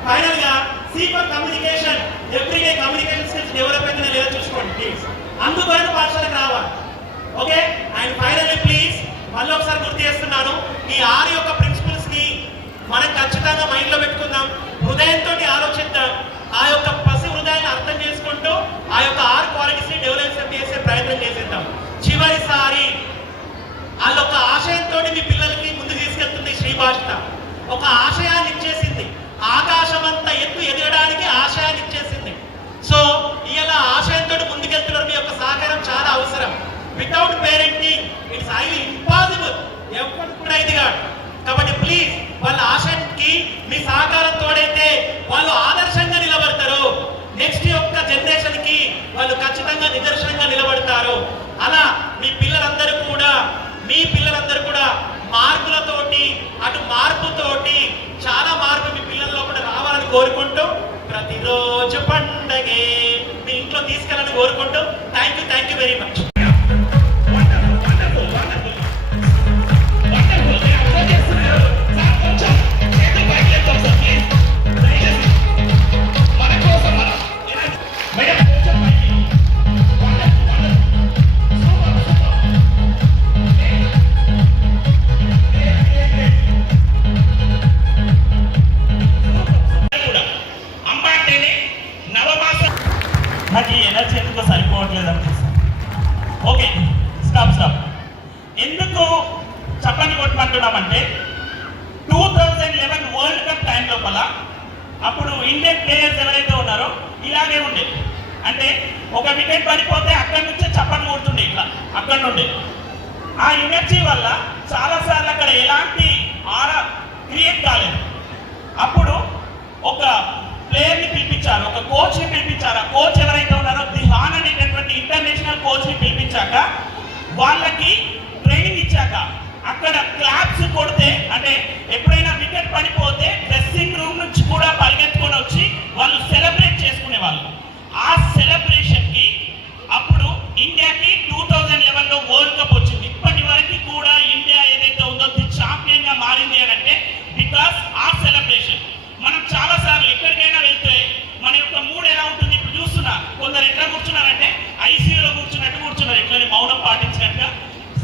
ఫైనల్ గా sequent communication, everyday communication skills develop అవుతుందో లేదో చూసుకోండి ప్లీజ్. అందువరకు పాఠశాలకు రావాలి. ఓకే, అండ్ ఫైనల్లీ ప్లీజ్ మళ్ళీ ఒకసారి గుర్తు చేస్తున్నాను, ఈ 6 యొక్క ప్రిన్సిపల్స్ ని మనం ఖచ్చితంగా మైండ్ లో పెట్టుకుందాం, హృదయంతో ఆలోచిద్దాం, ఆ యొక్క పసి హృదయాన్ని అర్థం చేసుకుంటూ ఆ యొక్క 6 క్వాలిటీస్ ని డెవలప్ చేసే ప్రయత్నం చేసేద్దాం. చివరిసారి వాళ్ళొక ఆశయంతో మీ పిల్లలకి ముందు తీసుకెళ్తుంది శ్రీభాషిత. ఒక ఆశయాన్ని ఇచ్చేసింది, ఆకాశమంతా ఎత్తు ఎదగడానికి ఆశయాన్ని ఇచ్చేసింది. సో ఇలా ఆశయంతో ముందుకెళ్తున్నారు, మీ యొక్క సహకారం చాలా అవసరం. Without parenting it's highly impossible, ఎవరు కూడా ఇది కాదు. కాబట్టి ప్లీజ్ వాళ్ళ ఆశయానికి మీ సహకారం తోడైతే వాళ్ళు ఆదర్శంగా నిలబడతారు, నెక్స్ట్ యొక్క జనరేషన్ కి వాళ్ళు ఖచ్చితంగా నిదర్శనంగా నిలబడతారు. అలా మీ పిల్లలందరూ కూడా మార్కులతోటి అటు మార్పుతోటి చాలా మార్పు మీ పిల్లల్లో కూడా రావాలని కోరుకుంటూ ప్రతిరోజు పండగే మీ ఇంట్లో తీసుకెళ్ళాలని కోరుకుంటూ థ్యాంక్ యూ వెరీ మచ్. మన కోసం ఓకే, స్టాప్. ఎందుకు చప్పని కొట్టమంటున్నామంటే 2011 వరల్డ్ కప్ టైం లోపల అప్పుడు ఇండియన్ ప్లేయర్స్ ఎవరైతే ఉన్నారో ఇలాగే ఉండే, అంటే ఒక వికెట్ పడిపోతే అక్కడి నుంచే చప్పని కొడుతుండే ఇట్లా అక్కడి నుండి. ఆ ఎనర్జీ వల్ల చాలాసార్లు అక్కడ ఎలాంటి ఆడ క్రియేట్ కాలేదు. అప్పుడు ఒక ప్లేయర్ని పిలిపించారు, ఒక కోచ్ని పిలిపించారు. ఆ కోచ్ ఎవరైతే ఉన్నారో దిహాన్ అనేటటువంటి ఇంటర్నేషనల్ కోచ్ని పిలిపించాక వాళ్ళకి ట్రైనింగ్ ఇచ్చాక అక్కడ క్లాప్స్ కొడితే, అంటే ఎప్పుడైనా వికెట్ పడిపోతే డ్రెస్సింగ్ రూమ్ నుంచి కూడా పరిగెత్తుకొని వచ్చి వాళ్ళు సెలబ్రేట్ చేసుకునే వాళ్ళు. ఆ సెలబ్రేషన్ కి అప్పుడు ఇండియాకి 2011లో వరల్డ్ కప్ వచ్చింది. ఇప్పటి వరకు కూడా ఇండియా ఏదైతే ఉందో ఛాంపియన్ గా మారింది అని అంటే బికాస్ ఆ సెలబ్రేషన్. మనం చాలా సార్లు ఎక్కడికైనా వెళ్తే మన యొక్క మూడ్ ఎలా ఉంటుంది ఇప్పుడు చూస్తున్నా. కొందరు ఎట్లా కూర్చున్నారంటే ఐసీయూలో కూర్చున్నట్టు కూర్చున్నారు, ఇట్లనే మౌనం పాటించినట్టుగా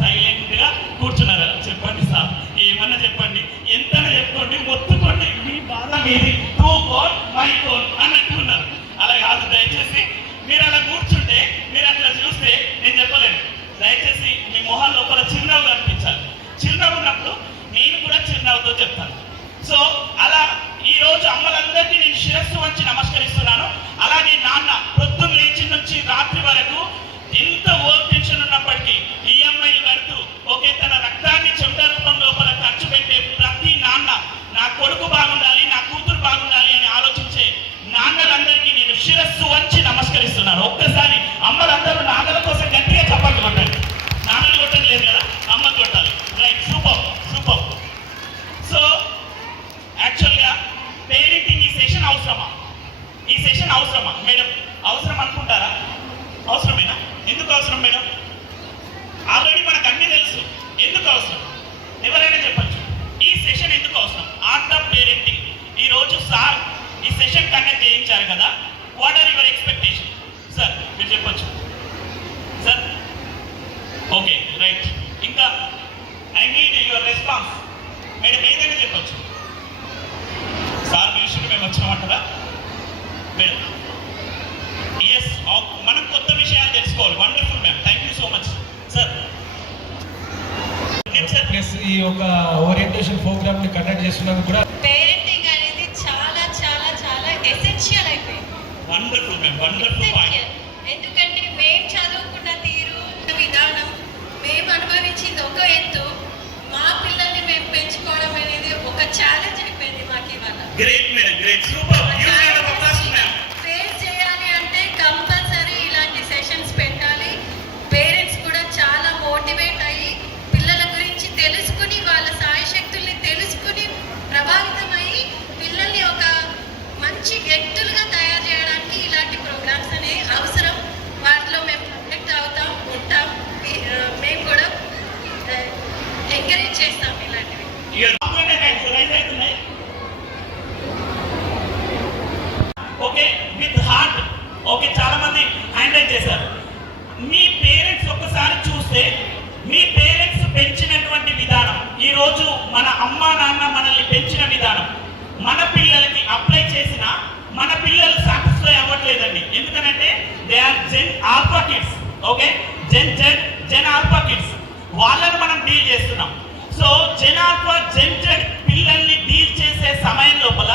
సైలెంట్ గా కూర్చున్నారు. చెప్పండి సార్, ఏమన్నా చెప్పండి, ఎంతనా చెప్పుకోండి, మొత్తుకోండి, మీ బాధ మీది, టూ కోల్ మై కోల్ అన్నట్టు ఉన్నారు. అలా కాదు, దయచేసి మీరు అలా కూర్చుంటే, మీరు అట్లా చూస్తే నేను చెప్పలేను. దయచేసి మీ మొహం లోపల చిరునవ్వు కనిపించాలి. చిరునవ్వు ఉన్నప్పుడు నేను కూడా చిరునవ్వుతో చెప్తాను. సో అలా ఈ రోజు అమ్మలందరికీ నేను శిరస్సు వంచి నమస్కరిస్తున్నాను. అలాగే నాన్న పొద్దున్న లేచి నుంచి రాత్రి వరకు ఎంత వర్క్ టెన్షన్ ఉన్నప్పటికీ ఈఎంఐలు కడుతూ ఓకే తన రక్తాన్ని చెమట రూపం లోపల ఖర్చు పెట్టే ప్రతి నాన్న, నా కొడుకు బాగుండాలి, నా కూతురు బాగుండాలి అని ఆలోచించే నాన్నలందరికీ నేను శిరస్సు వంచి నమస్కరిస్తున్నాను. ఒక్కసారి అమ్మలందరూ నాన్నల కోసం గట్టిగా చప్పట్లు కొట్టండి. నాన్నలు కొట్టడం లేదు కదా, అమ్మ కొట్టాలి. Right, super. సో యాక్చువల్గా పేరెంటింగ్ ఈ సెషన్ అవసరమా? ఈ సెషన్ అవసరమా మేడం? అవసరం అనుకుంటారా? అవసరమేనా? ఎందుకు అవసరం మేడం? ఆల్రెడీ మనకు అన్నీ తెలుసు. ఎందుకు అవసరం ఎవరైనా చెప్పచ్చు. ఈ సెషన్ ఎందుకు అవసరం? Art of parenting. ఈ రోజు సార్ ఈ సెషన్ కండక్ట్ చేయించారు కదా, what are your expectation? Sir మీరు చెప్పచ్చు సార్. Okay, right. ఇంకా I need your response. Madam ఏదైనా చెప్పచ్చు. సార్ మీ విషయంలో మేము వచ్చామంటారా మేడం? ఎస్, మనం కొత్త విషయాలు తెలుసుకోవాలి. Wonderful ma'am, thank you so much sir. Plus ఈ ఒక ఓరియంటేషన్ ప్రోగ్రామ్ ని కండక్ట్ చేస్తున్నందుకు కూడా పేరెంటింగ్ అనేది చాలా చాలా చాలా ఎసెన్షియల్ అయిపోయింది. Wonderful ma'am, wonderful point. ఎందుకంటే మేము చదువుకున్న తీరు విధానం, మేము అనుభవించింది ఒక ఎత్తు, మా పిల్లల్ని మేము పెంచుకోవడం అనేది ఒక ఛాలెంజ్ అయిపోయింది మాకు ఇవాళ. Great madam, great, super. Face చేయాలి అంటే కంపల్సరీ ఇలాంటి సెషన్స్ పెట్టాలి. పేరెంట్స్ కూడా చాలా మోటివేట్ అయ్యి పిల్లల గురించి తెలుసుకుని వాళ్ళ సాయశక్తుల్ని తెలుసుకుని ప్రభావితమయ్యి పిల్లల్ని ఒక మంచి వ్యక్తులుగా తయారు చేయడానికి ఇలాంటి ప్రోగ్రామ్స్ అనేవి అవసరం. వాటిలో మేము కండక్ట్ అవుతాం, ఉంటాం. మేము కూడా ఎంకరేజ్ చేస్తాం ఇలాంటివి. Okay, with heart. ఓకే, చాలా మంది హ్యాండ్ రైజ్ చేశారు. మీ పేరెంట్స్ ఒక్కసారి చూస్తే, మీ పేరెంట్స్ పెంచినటువంటి విధానం, ఈ రోజు మన అమ్మా నాన్న మనల్ని పెంచిన విధానం మన పిల్లలకి అప్లై చేసిన మన పిల్లలు సాటిస్ఫై అవ్వట్లేదండి. ఎందుకంటే they are Gen Alpha kids. Okay, Gen Alpha kids, వాళ్ళని మనం డీల్ చేస్తున్నాం. So Gen Alpha Gen Z పిల్లల్ని డీల్ చేసే సమయం లోపల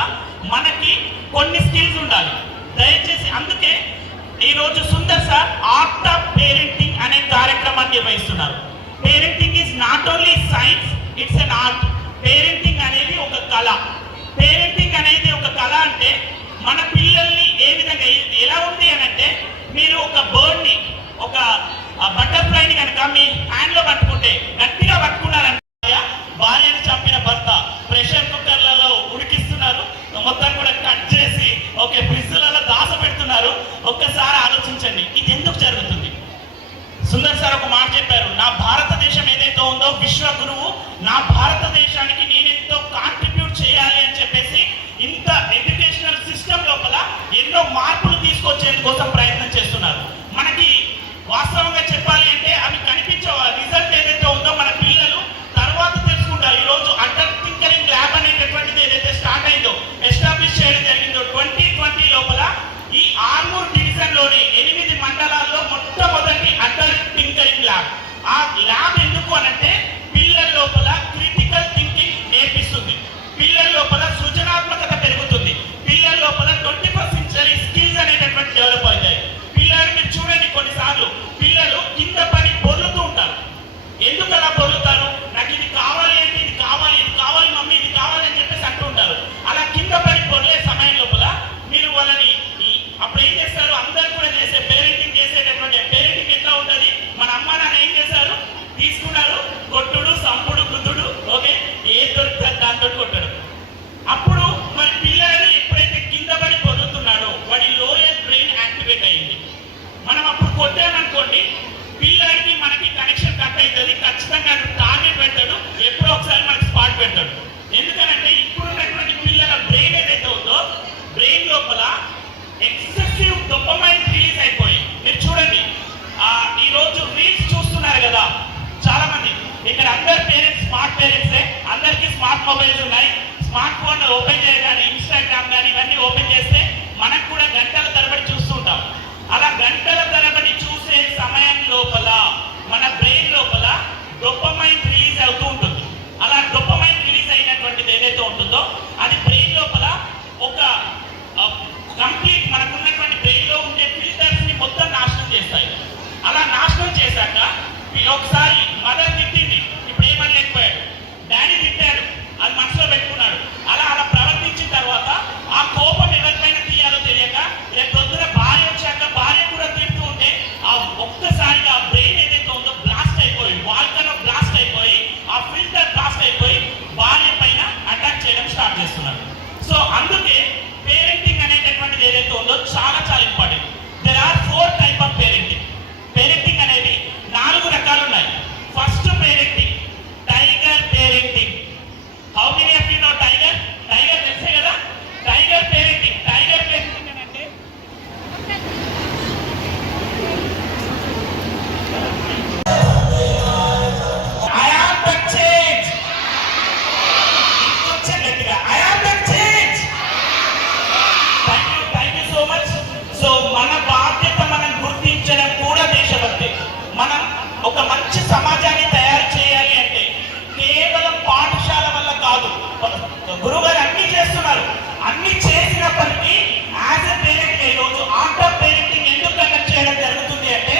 మనకి కొన్ని స్కిల్స్ ఉండాలి. దయచేసి అందుకే ఈరోజు Sundar sir art of parenting అనే కార్యక్రమాన్ని నిర్వహిస్తున్నారు. Parenting is not only science, it's an art. Parenting అనేది ఒక కళ. పేరెంటింగ్ అనేది ఒక కళ అంటే మన పిల్లల్ని ఏ విధంగా ఎలా ఉంది అని అంటే, మీరు ఒక బర్డ్ని, ఒక బటర్ఫ్లైని కనుక మీ హ్యాండ్లో పట్టుకుంటే, గట్టిగా పట్టుకున్నారంటే భార్యను చంపిన భర్త ప్రెషర్ కుక్కర్లలో ఉడికిస్తున్నారు, మొత్తం కూడా కట్ చేసి ఓకే ఫ్రిడ్జ్లలో దాస పెడుతున్నారు. ఒక్కసారి ఆలోచించండి, ఇది ఎందుకు జరుగుతుంది? సుందర్ సార్ ఒక మాట చెప్పారు, నా భారతదేశం ఏదైతే ఉందో విశ్వ గురువు, నా భారతదేశానికి నేనెంతో కాంట్రిబ్యూట్ చేయాలి అని చెప్పేసి ఇంత ఎడ్యుకేషనల్ సిస్టమ్ లోపల ఎన్నో మార్పులు తీసుకొచ్చేందుకోసం ప్రయత్నం చేస్తున్నారు. మనకి వాస్తవంగా చెప్పాలి అంటే అవి కనిపించే రిజల్ట్ ఏదైతే ఉందో మన పిల్లలు తర్వాత తెలుసుకుంటారు. ఈ రోజు అండర్ థింకరింగ్ ల్యాబ్ అనేటటువంటిది ఏదైతే స్టార్ట్ అయిందో, ఎస్టాబ్లిష్ చేయడం జరిగిందో 2020 లోపల, ఈ ఆర్మూర్ డివిజన్ లోని 8 మండలాల్లో మొట్టమొదటి అండర్ థింకరింగ్ ఆ ల్యాబ్ ఎందుకు అనంటే పిల్లల లోపల క్రిటికల్ థింకింగ్ నేర్పిస్తుంది, పిల్లల లోపల సృజనాత్మకత పెరుగుతుంది, పిల్లల లోపల 21st century స్కిల్స్ అనేటటువంటి డెవలప్ అవుతాయి. పిల్లలు మీరు చూడండి, కొన్నిసార్లు పిల్లలు కింద పడి బొర్లుతూ ఉంటారు. ఎందుకు అలా బొర్లుతారు? నాకు ఇది కావాలి అంటే ఇది కావాలి, ఇది కావాలి మమ్మీ, ఇది కావాలి అని చెప్పేసి అంటూ ఉంటారు. అలా కింద పడి బొర్లే సమయం లోపల మీరు వాళ్ళని అప్పుడు ఏం చేస్తారు? అందరూ కూడా చేసే పేరెంటింగ్ చేసేటటువంటి పేరెంటింగ్ ఎట్లా ఉంటుంది? మన అమ్మ నాన్న ఏం చేశారు? తీసుకున్నారు, కొట్టుడు, సంపుడు, గుద్దుడు, ఓకే, ఏ దొరుకుతుంది దాంతో కొట్టడు. అప్పుడు మరి పిల్లలు ఎప్పుడైతే కింద పడి పొందుతున్నాడో వాడి లోయర్ బ్రెయిన్ యాక్టివేట్ అయ్యింది. మనం అప్పుడు కొట్టామనుకోండి, పిల్లలకి మనకి కనెక్షన్ కట్ అవుతుంది, ఖచ్చితంగా టార్గెట్ పెడతాడు, ఎప్పుడో ఒకసారి మనకి స్పాట్ పెడతాడు. ఎందుకనంటే ఇప్పుడున్నటువంటి పిల్లల బ్రెయిన్ ఏదైతే ఉందో బ్రెయిన్ లోపల ఎక్సెసివ్ డోపమైన్ రిలీజ్ అయిపోయి, మీరు చూడండి ఈ రోజు రీల్స్ చూస్తున్నారు కదా చాలా మంది. ఇక్కడ అందరు పేరెంట్స్ స్మార్ట్ పేరెంట్సే, అందరికీ స్మార్ట్ మొబైల్స్ ఉన్నాయి. స్మార్ట్ ఫోన్ ఓపెన్ చేయగానే ఇన్స్టాగ్రామ్ కానీ ఇవన్నీ ఓపెన్ చేస్తే మనకు కూడా గంటల తరబడి చూస్తుంటాం. అలా గంటల తరబడి చూసే సమయం లోపల మన బ్రెయిన్ లోపల డోపమైన్ రిలీజ్ అవుతూ ఉంటుంది. అలా డోపమైన్ రిలీజ్ అయినటువంటిది ఏదైతే ఉంటుందో అది బ్రెయిన్ లోపల ఒక కంప్లీట్ మనకున్నటువంటి బ్రెయిన్ లో ఉండే ఫిల్టర్స్ ని మొత్తం నాశనం చేస్తాయి. అలా నాశనం చేశాక ఒకసారి మదర్ తిట్టింది, ఇప్పుడు ఏమనలేకపోయాడు, డాడీ తిట్టాడు, అది మనసులో పెట్టుకున్నాడు. అలా ప్రవర్తించిన తర్వాత ఆ కోపం ఎవరిపైన తీయాలో తెలియక రేపు పొద్దున భార్య వచ్చాక భార్య కూడా తిడుతూ ఉంటే ఆ ఒక్కసారిగా ఆ బ్రెయిన్ ఏదైతే ఉందో బ్లాస్ట్ అయిపోయి, వాల్కనో బ్లాస్ట్ అయిపోయి, ఆ ఫిల్టర్ బ్లాస్ట్ అయిపోయి భార్య పైన అటాక్ చేయడం స్టార్ట్ చేస్తున్నాడు. సో అందుకే పేరెంటింగ్ అనేటటువంటిది ఏదైతే ఉందో చాలా చాలా important. There are 4 type of parenting. Parenting అనేది 4 రకాలు ఉన్నాయి. First parenting tiger parenting. How many of you know tiger? Tiger తెలుసే కదా. టైగర్ పేరెంటింగ్ అంటే I am the change. ఇంకొంచెం గట్టిగా I am the change. Thank you so much. So మన బాధ్యత మనం గుర్తించడం కూడా దేశభక్తి. మనం ఒక మంచి సమాజాన్ని తయారు చేయాలి అంటే కేవలం పాఠశాల వల్ల కాదు. గురువుగారు అన్ని చేస్తున్నారు, అన్ని చేసినప్పటికీ యాజ్ ఎ పేరెంట్ ఈ రోజు ఆర్ట్ ఆఫ్ పేరెంటింగ్ ఎందుకు కండక్ట్ చేయడం జరుగుతుంది అంటే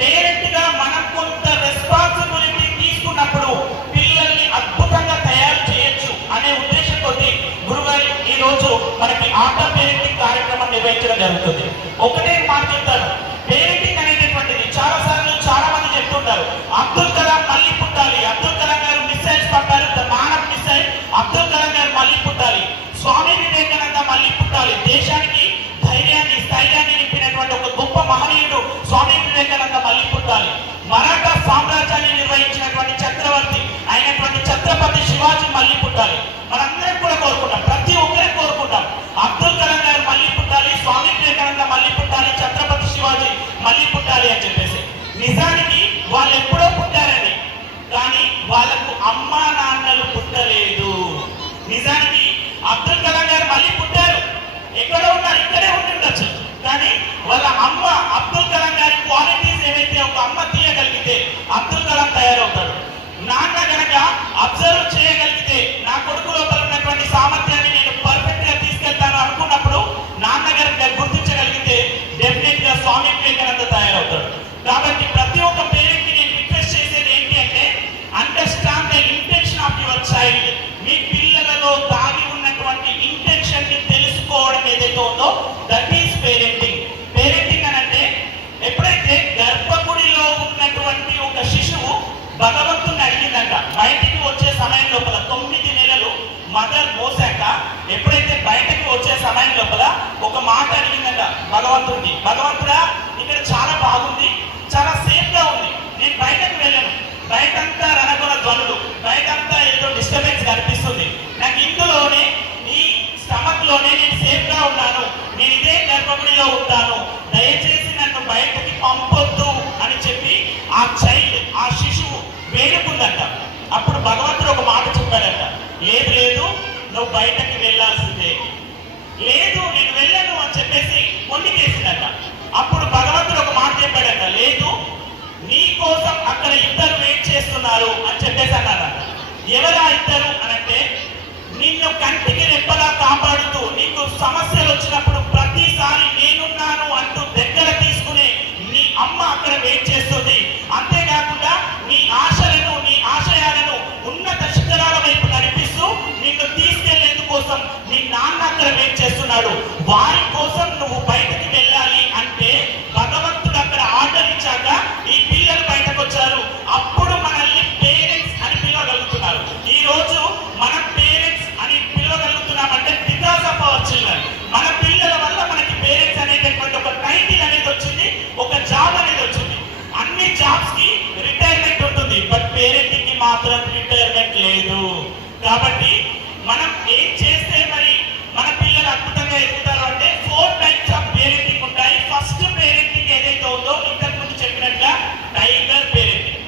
పేరెంట్ గా మనం కొంత రెస్పాన్సిబిలిటీ తీసుకున్నప్పుడు పిల్లల్ని అద్భుతంగా తయారు చేయొచ్చు అనే ఉద్దేశంతో గురుగారు ఈ రోజు మనకి ఆర్ట్ ఆఫ్ పేరెంటింగ్ కార్యక్రమం నిర్వహించడం జరుగుతుంది. ఒకటే మాట చెప్తాను, పేరెంటింగ్ అనేటటువంటిది చాలా సార్లు చాలా మంది చెప్తుంటారు, అబ్దుల్ కలాం మళ్ళీ పుట్టాలి, అబ్దుల్ కలాం గారు మిసైల్స్ పంపారు, the man of missile Abdul Kalam గారు మళ్ళీ పుట్టాలి, స్వామి వివేకానంద మళ్ళీ పుట్టాలి, దేశానికి ధైర్యాన్ని స్థైర్యాన్ని నింపినటువంటి ఒక గొప్ప మహనీయుడు స్వామి వివేకానంద మళ్ళీ పుట్టాలి, మరాఠా సామ్రాజ్యాన్ని నిర్వహించినటువంటి చక్రవర్తి అయినటువంటి ఛత్రపతి శివాజీ మళ్ళీ పుట్టాలి. మనందరం కూడా కోరుకుంటాం, ప్రతి ఒక్కరే కోరుకుంటాం అబ్దుల్ కలాం గారు మళ్ళీ పుట్టాలి, స్వామి వివేకానంద మళ్ళీ పుట్టాలి, ఛత్రపతి శివాజీ మళ్ళీ పుట్టాలి అని చెప్పేసి. నిజానికి వాళ్ళు ఎప్పుడో పుట్టారండి, కానీ వాళ్ళకు అమ్మా నాన్నలు పుట్టలేదు. నిజానికి అబ్దుల్ కలాం గారు మళ్ళీ పుట్టారు, ఎక్కడో ఉన్నారు, ఇక్కడే ఉంటుండొచ్చు, కానీ వాళ్ళ అమ్మ అబ్దుల్ కలాం గారి క్వాలిటీస్ ఏవైతే ఒక అమ్మ తీయగలిగితే అబ్దుల్ కలాం తయారవుతాడు. నాన్న కనుక అబ్జర్వ్ చేయగలిగితే నా కొడుకు లోపల ఉన్నటువంటి సామర్థ్యాన్ని నేను పర్ఫెక్ట్ గా తీసుకెళ్తాను అనుకున్నప్పుడు నాన్నగారు గుర్తించగలిగితే డెఫినెట్ గా స్వామి వివేకానంద తయారవుతాడు. కాబట్టి ప్రతి ఒక్క పేరెంట్ ని నేను రిక్వెస్ట్ చేసేది ఏంటి అంటే understand the intention of your child. మీ పిల్లలలో దాగి ఉన్నటువంటి ఇంటెన్షన్ ని తెలుసుకోవడం ఏదైతే ఉందో దట్ ఈస్ పేరెంటింగ్. పేరెంటింగ్ అని అంటే ఎప్పుడైతే గర్భగుడిలో ఉన్నటువంటి ఒక శిశువు భగవంతుని అడిగిందంట, బయటికి వచ్చే సమయం లోపల 9 నెలలు మదర్ మోసాక ఎప్పుడైతే బయటకు వచ్చే సమయం లోపల ఒక మాట అడిగిందంట భగవంతుడికి, భగవంతుడా ఇక్కడ చాలా బాగుంది, చాలా సేఫ్ గా ఉంది, నేను బయటకు వెళ్ళను, బయటంతా రణగుణ ధ్వనులు, బయటంతా ఏదో డిస్టర్బెన్స్ కనిపిస్తుంది, నాకు ఇందులోనే ఈ స్టమక్ లోనే నేను సేఫ్ గా ఉన్నాను, నేను ఇదే గర్భగుడిలో ఉంటాను, దయచేసి నన్ను బయటకి పంపొద్దు అని చెప్పి ఆ చైల్డ్ ఆ శిశువు వేడుకుందంట. అప్పుడు భగవంతుడు ఒక మాట చెప్పాడంట, లేదు లేదు నువ్వు బయటకి వెళ్ళాల్సిందే, లేదు నేను వెళ్ళను అని చెప్పేసి మొండికేసిందట. అప్పుడు భగవంతుడు ఒక మాట చెప్పాడంట, లేదు నీ కోసం అక్కడ ఇద్దరు వెయిట్ చేస్తున్నారు అని చెప్పేసి అన్నారంట. ఎవరా ఇద్దరు అనంటే, నిన్ను కంటికి రెప్పలా కాపాడుతూ నీకు సమస్యలు వచ్చినప్పుడు ప్రతిసారి నేనున్నాను అంటూ దగ్గర తీసుకునే నీ అమ్మ అక్కడ వెయిట్ చేస్తుంది. అంతేకాకుండా నీ ఆశలను నీ ఆశయాలను ఉన్నత శిఖరాల వైపు నడిపిస్తూ నిన్ను తీసుకెళ్లేందుకోసం నీ నాన్న అక్కడ వెయిట్ చేస్తున్నాడు. వారి కోసం నువ్వు బయటకు వెళ్ళాలి అంటే భగవంతుడు అక్కడ ఆర్డర్ ఇచ్చాక ఈ పిల్లలు బయటకు వచ్చారు. అప్పుడు మనల్ని పేరెంట్స్ అని పిలవగలుగుతున్నారు. ఈ రోజు మనం పేరెంట్స్ అని పిలవగలుగుతున్నామంటే బికాస్ ఆఫ్ అవర్ చిల్డ్రన్. మన పిల్లల వల్ల మనకి పేరెంట్స్ అనేటటువంటి ఒక టైటిల్ అనేది వచ్చింది, ఒక జాబ్ అనేది వచ్చింది. అన్ని జాబ్స్ కి రిటైర్మెంట్ ఉంటుంది, బట్ పేరెంటింగ్ కి మాత్రం రిటైర్మెంట్ లేదు. కాబట్టి మనం ఏం చేస్తే మరి మన పిల్లలు అద్భుతంగా ఎదుగుతారు అంటే 4 టైప్స్ ఆఫ్ పేరెంటింగ్ ఉంటాయి. ఫస్ట్ పేరెంటింగ్ ఏదైతే ఉందో ఇంతకు ముందు చెప్పినట్టుగా టైగర్ పేరెంటింగ్.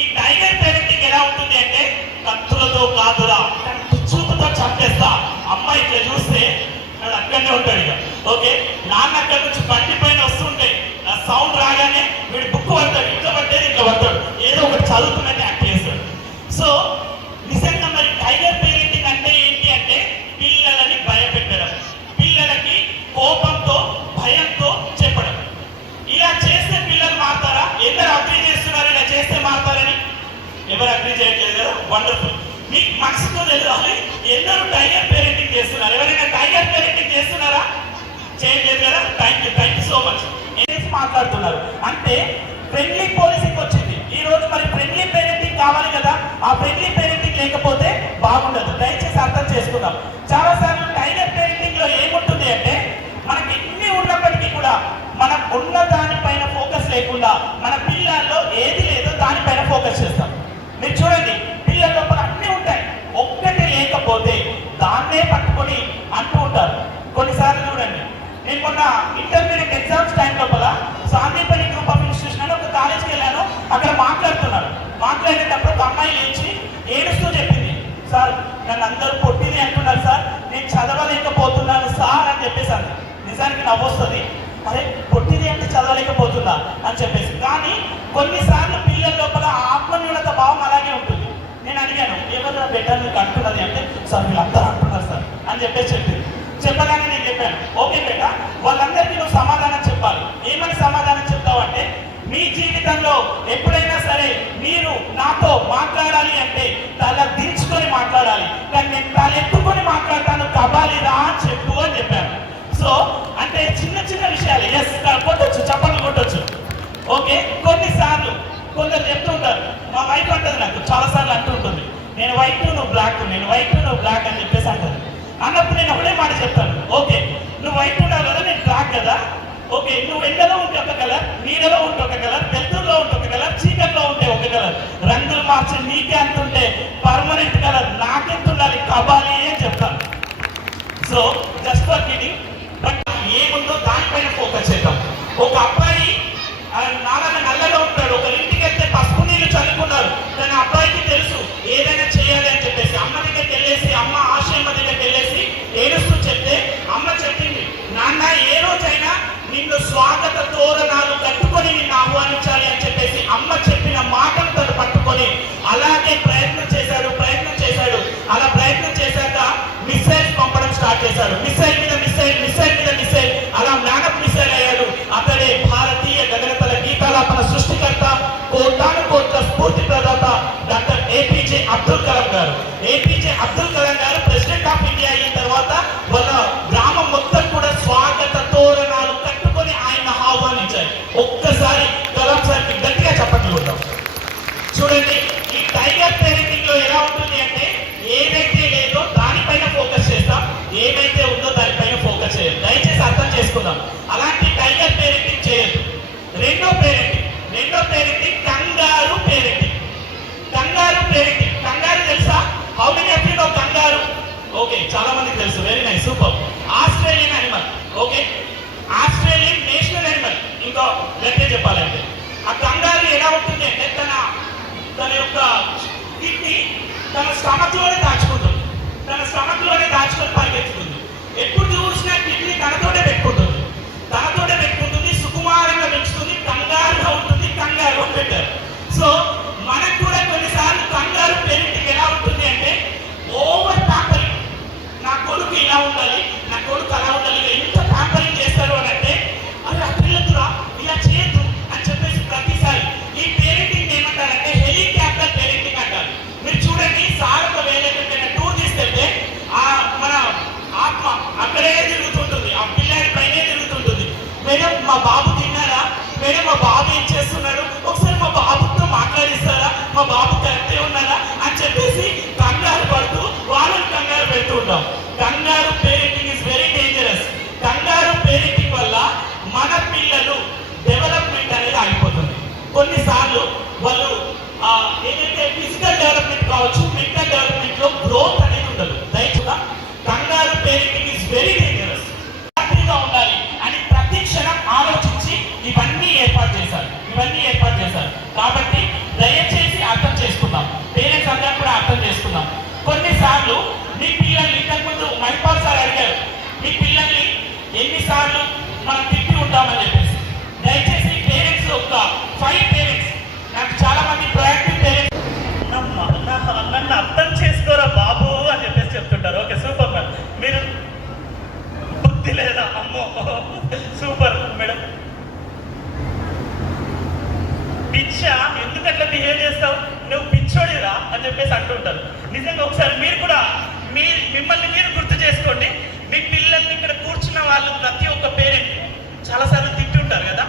ఈ టైగర్ పేరెంటింగ్ ఎలా ఉంటుంది అంటే, కత్తులతో కాదురా చూపుతో చంపేస్తా. అమ్మాయి ఇట్లా చూస్తే వాడు అక్కడనే ఉంటాడు ఇక. ఓకే, నాన్న అక్కడి నుంచి బండి పైన వస్తుంటే సౌండ్ రాగానే వీడు బుక్ పడతాడు, ఇట్లా పట్టేది ఇట్లా పడతాడు, ఏదో ఒకటి చదువుతున్నట్టు యాక్ట్ చేస్తాడు. సో నిజంగా మరి టైగర్ పేరెంటింగ్ అంటే ఏంటి అంటే, పిల్లలని భయపెట్టడం, పిల్లలకి కోపంతో భయంతో చెప్పడం. ఇలా చేస్తే పిల్లలు మారుతారా? ఎందరు అగ్రీ చేస్తున్నారు ఇలా చేస్తే మారుతారని? ఎవరు అగ్రీ చేయట్లేదు కదా, వండర్ఫుల్. మీకు మనసుతో తెలియాలి ఎందరూ టైగర్ పేరెంటింగ్ చేస్తున్నారు. ఎవరైనా టైగర్ పేరెంటింగ్ చేస్తున్నారా? చేయట్లేదు కదా. Thank you so much. ఏసి మాట్లాడుతున్నారు అంటే ఫ్రెండ్లీ పోలీసింగ్ వచ్చింది ఈ రోజు. మరి ఫ్రెండ్లీ పేరెంటింగ్ కావాలి కదా, ఆ ఫ్రెండ్లీ పేరెంటింగ్ లేకపోతే బాగుండదు. దయచేసి అర్థం చేసుకుందాం. చాలా సార్లు టైగర్ పేరెంటింగ్ లో ఏముంటుంది అంటే, మనకి ఎన్ని ఉన్నప్పటికీ కూడా మనం ఉన్న దానిపైన ఫోకస్ లేకుండా మన పిల్లల్లో ఏది లేదో దానిపైన ఫోకస్ చేస్తాం. మీరు చూడండి, పిల్లల లోపల అన్నీ ఉంటాయి, ఒక్కటి లేకపోతే దాన్నే పట్టుకొని అంటూ ఉంటారు. కొన్నిసార్లు చూడండి, నేను మొన్న ఇంటర్మీడియట్ ఎగ్జామ్స్ టైం లోపల సాందీపని గ్రూప్ ఆఫ్ ఇన్స్టిట్యూషన్ అని ఒక కాలేజ్కి వెళ్ళాను. అక్కడ మాట్లాడుతున్నాను. మాట్లాడేటప్పుడు ఒక అమ్మాయి లేచి ఏడుస్తూ చెప్పింది, సార్ నన్ను అందరూ పొట్టిది అంటున్నారు సార్, నేను చదవలేకపోతున్నాను సార్ అని చెప్పేసాను. నిజానికి నవ్వొస్తుంది, అరే పొట్టిది అంటే చదవలేకపోతుందా అని చెప్పేసి. కానీ కొన్నిసార్లు పిల్లల లోపల ఆత్మన్యూనత భావం అలాగే ఉంటుంది. నేను అడిగాను, ఎవరు బెటర్ మీకు అంటున్నది అంటే, సార్ వీళ్ళందరూ అంటున్నారు సార్ అని చెప్పేసి చెప్పింది. చెప్పగానే నేను చెప్పాను, ఓకే బేటా, వాళ్ళందరికీ నువ్వు సమాధానం చెప్పాలి. ఏమని సమాధానం చెప్తావు అంటే, మీ జీవితంలో ఎప్పుడైనా సరే మీరు నాతో మాట్లాడాలి అంటే తల దించుకొని మాట్లాడాలి, కానీ నేను తల ఎత్తుకొని మాట్లాడతాను కబాలిరా అని చెప్పు అని చెప్పాను. సో అంటే చిన్న చిన్న విషయాలు, ఎస్ కొట్టొచ్చు, చప్పట్లు కొట్టొచ్చు. ఓకే, కొన్నిసార్లు కొందరు చెప్తుంటారు, మా వైఫ్ అంటది నాకు చాలాసార్లు అంటుంటుంది, నేను వైట్ నువ్వు బ్లాక్, నేను వైట్ నువ్వు బ్లాక్ అని చెప్పేసి అంటది. అన్నప్పుడు నేను ఒకటే మాట చెప్తాను, ఓకే నువ్వు వైట్ ఉన్నావు కదా, నేను బ్లాక్ కదా. ఓకే, నువ్వు ఎండలో ఉంటే ఒక కలర్, నీడలో ఉంటే ఒక కలర్, వెలుతురులో ఉంటే ఒక కలర్, చీకట్లో ఉంటే ఒక కలర్. రంగులు మార్చి నీకే అంటుంటే పర్మనెంట్ కలర్ నాకెంత ఉండాలి, కబాలి అని చెప్తాను. So just for kidding, but ఏముందో దానిపైన ఫోకస్ చేద్దాం. ఒక అబ్బాయి నాలుగు నల్లగా ఉంటాడు, ఒక ఇంటికి వెళ్తే పసుపు నీళ్ళు చల్లుకున్నారు, కానీ అబ్బాయికి తెలుసు ఏదైనా చేయాలి అని చెప్పేసి అమ్మ దగ్గరికి వెళ్ళేసి, అమ్మ ఆశయమ్మ దగ్గరికి వెళ్ళేసి ఏడుస్తూ చెప్తే అమ్మ చెప్పింది, నాన్న ఏ రోజైనా నిన్ను స్వాగత తోరణాలు కట్టుకొని నిన్ను ఆహ్వానించాలి అని చెప్పేసి అమ్మ చెప్పిన మాటను తను పట్టుకొని అలాగే ప్రయత్నం చేశాడు. అలా ప్రయత్నం చేశాక మిసైల్ పంపడం స్టార్ట్ చేశాడు. మిసైల్ మీద మిసైల్, మిసైల్ మీద మిసైల్, అలా మ్యానప్ మిసైల్ అయ్యాడు. అతడే భారతీయ గగనతల గీతాలాపన సృష్టికర్త, కోటాను కోట్ల స్ఫూర్తి ప్రదాత డాక్టర్ ఏపీజే అబ్దుల్ కలాం గారు. ఏపీజే అబ్దుల్ కలాం గారు ప్రెసిడెంట్ ఆఫ్ ఇండియా అయిన తర్వాత వాళ్ళ గ్రామం మొత్తం కూడా స్వాగత తోరణాలు కట్టుకొని ఆయన ఆహ్వానించారు. ఒక్కసారి కలాం సార్కి గట్టిగా చప్పట్లు కొడదాం. చూడండి, ఈ టైగర్ పేరెంటింగ్ లో ఎలా ఉంటుంది అంటే, ఏదైతే లేదో దానిపైన ఫోకస్ చేస్తాం, ఏదైతే ఉందో దానిపైన ఫోకస్ చేయాలి. దయచేసి అర్థం చేసుకుందాం. అలాంటి టైగర్ పేరెంటింగ్ చేయొద్దు. రెండో పేరెంటింగ్ కంగారు పేరెంటింగ్. కంగారు తెలుసా? How many of you no కంగారు? ఓకే, చాలా మందికి తెలుసు. Very nice, super. Australian animal. Okay, Australian national animal. ఇంకో గట్టిగా చెప్పాలంటే, ఆ కంగారు ఎలా ఉంటుంది అంటే, తన యొక్క కిడ్నీ తన స్టమక్లోనే దాచుకుంటుంది, పరిగెత్తుతుంది. ఎప్పుడు చూసినా కిడ్నీ తనతోటే పెట్టుకుంటుంది, సుకుమారంగా పెంచుతుంది, కంగారుగా ఉంటుంది, కంగారు పెట్టారు. సో అక్కడే తిరుగుతుంటుంది, ఆ పిల్లాడి పైనే తిరుగుతుంటుంది. మేడం మా బాబు తిన్నారా, మేడం మా బాబు ఏం చేస్తున్నాడు, ఒకసారి మా బాబుతో మాట్లాడిస్తారా, మా బాబు కరెక్టే ఉన్నారా అని చెప్పేసి కంగారు పడుతూ వాళ్ళని కంగారు పెడుతూ ఉంటాం. కంగారు పేరెంటింగ్ ఇస్ వెరీ డేంజరస్. కంగారు పేరెంటింగ్ వల్ల మన పిల్లలు డెవలప్మెంట్ అనేది ఆగిపోతుంది. కొన్నిసార్లు వాళ్ళు ఏంటంటే ఫిజికల్ డెవలప్మెంట్ కావచ్చు, మెంటల్ డెవలప్మెంట్ లో గ్రోత్ అనేది ఉండదు. దయచేసి కంగారు పేరెంటింగ్ ఇస్ వెరీ డేంజరస్. హ్యాపీగా ఉండాలి అని ప్రతి క్షణం ఆలోచించి ఇవన్నీ ఏర్పాటు చేశారు. కాబట్టి దయచేసి అర్థం చేసుకుందాం, పేరెంట్స్ అందరూ కూడా అర్థం చేసుకుందాం. కొన్నిసార్లు మీ పిల్లల్ని ఇంతకుముందు మైపాల్ సార్ అడిగారు, మీ పిల్లల్ని ఎన్నిసార్లు మనం తిట్టి ఉంటామని చెప్పేసి. దయచేసి పేరెంట్స్ ఒక 5 పేరెంట్స్, నాకు చాలా మంది ప్రయాక్టివ్ పేరెంట్స్ నన్ను అర్థం చేసుకోరా బాబు అని చెప్పేసి చెప్తుంటారు. ఓకే సూపర్ మ్యామ్, మీరు బుద్ధి లేదా అమ్మో సూపర్ మేడం. పిచ్చా ఎందుకట్లా బిహేవ్ చేస్తావు, నువ్వు పిచ్చోడిరా అని చెప్పేసి అంటుంటారు. నిజంగా ఒకసారి మీరు కూడా మిమ్మల్ని మీరు గుర్తు చేసుకోండి. మీ పిల్లల్ని ఇక్కడ కూర్చున్న వాళ్ళు ప్రతి ఒక్క పేరెంట్ చాలాసార్లు తిట్టుంటారు కదా.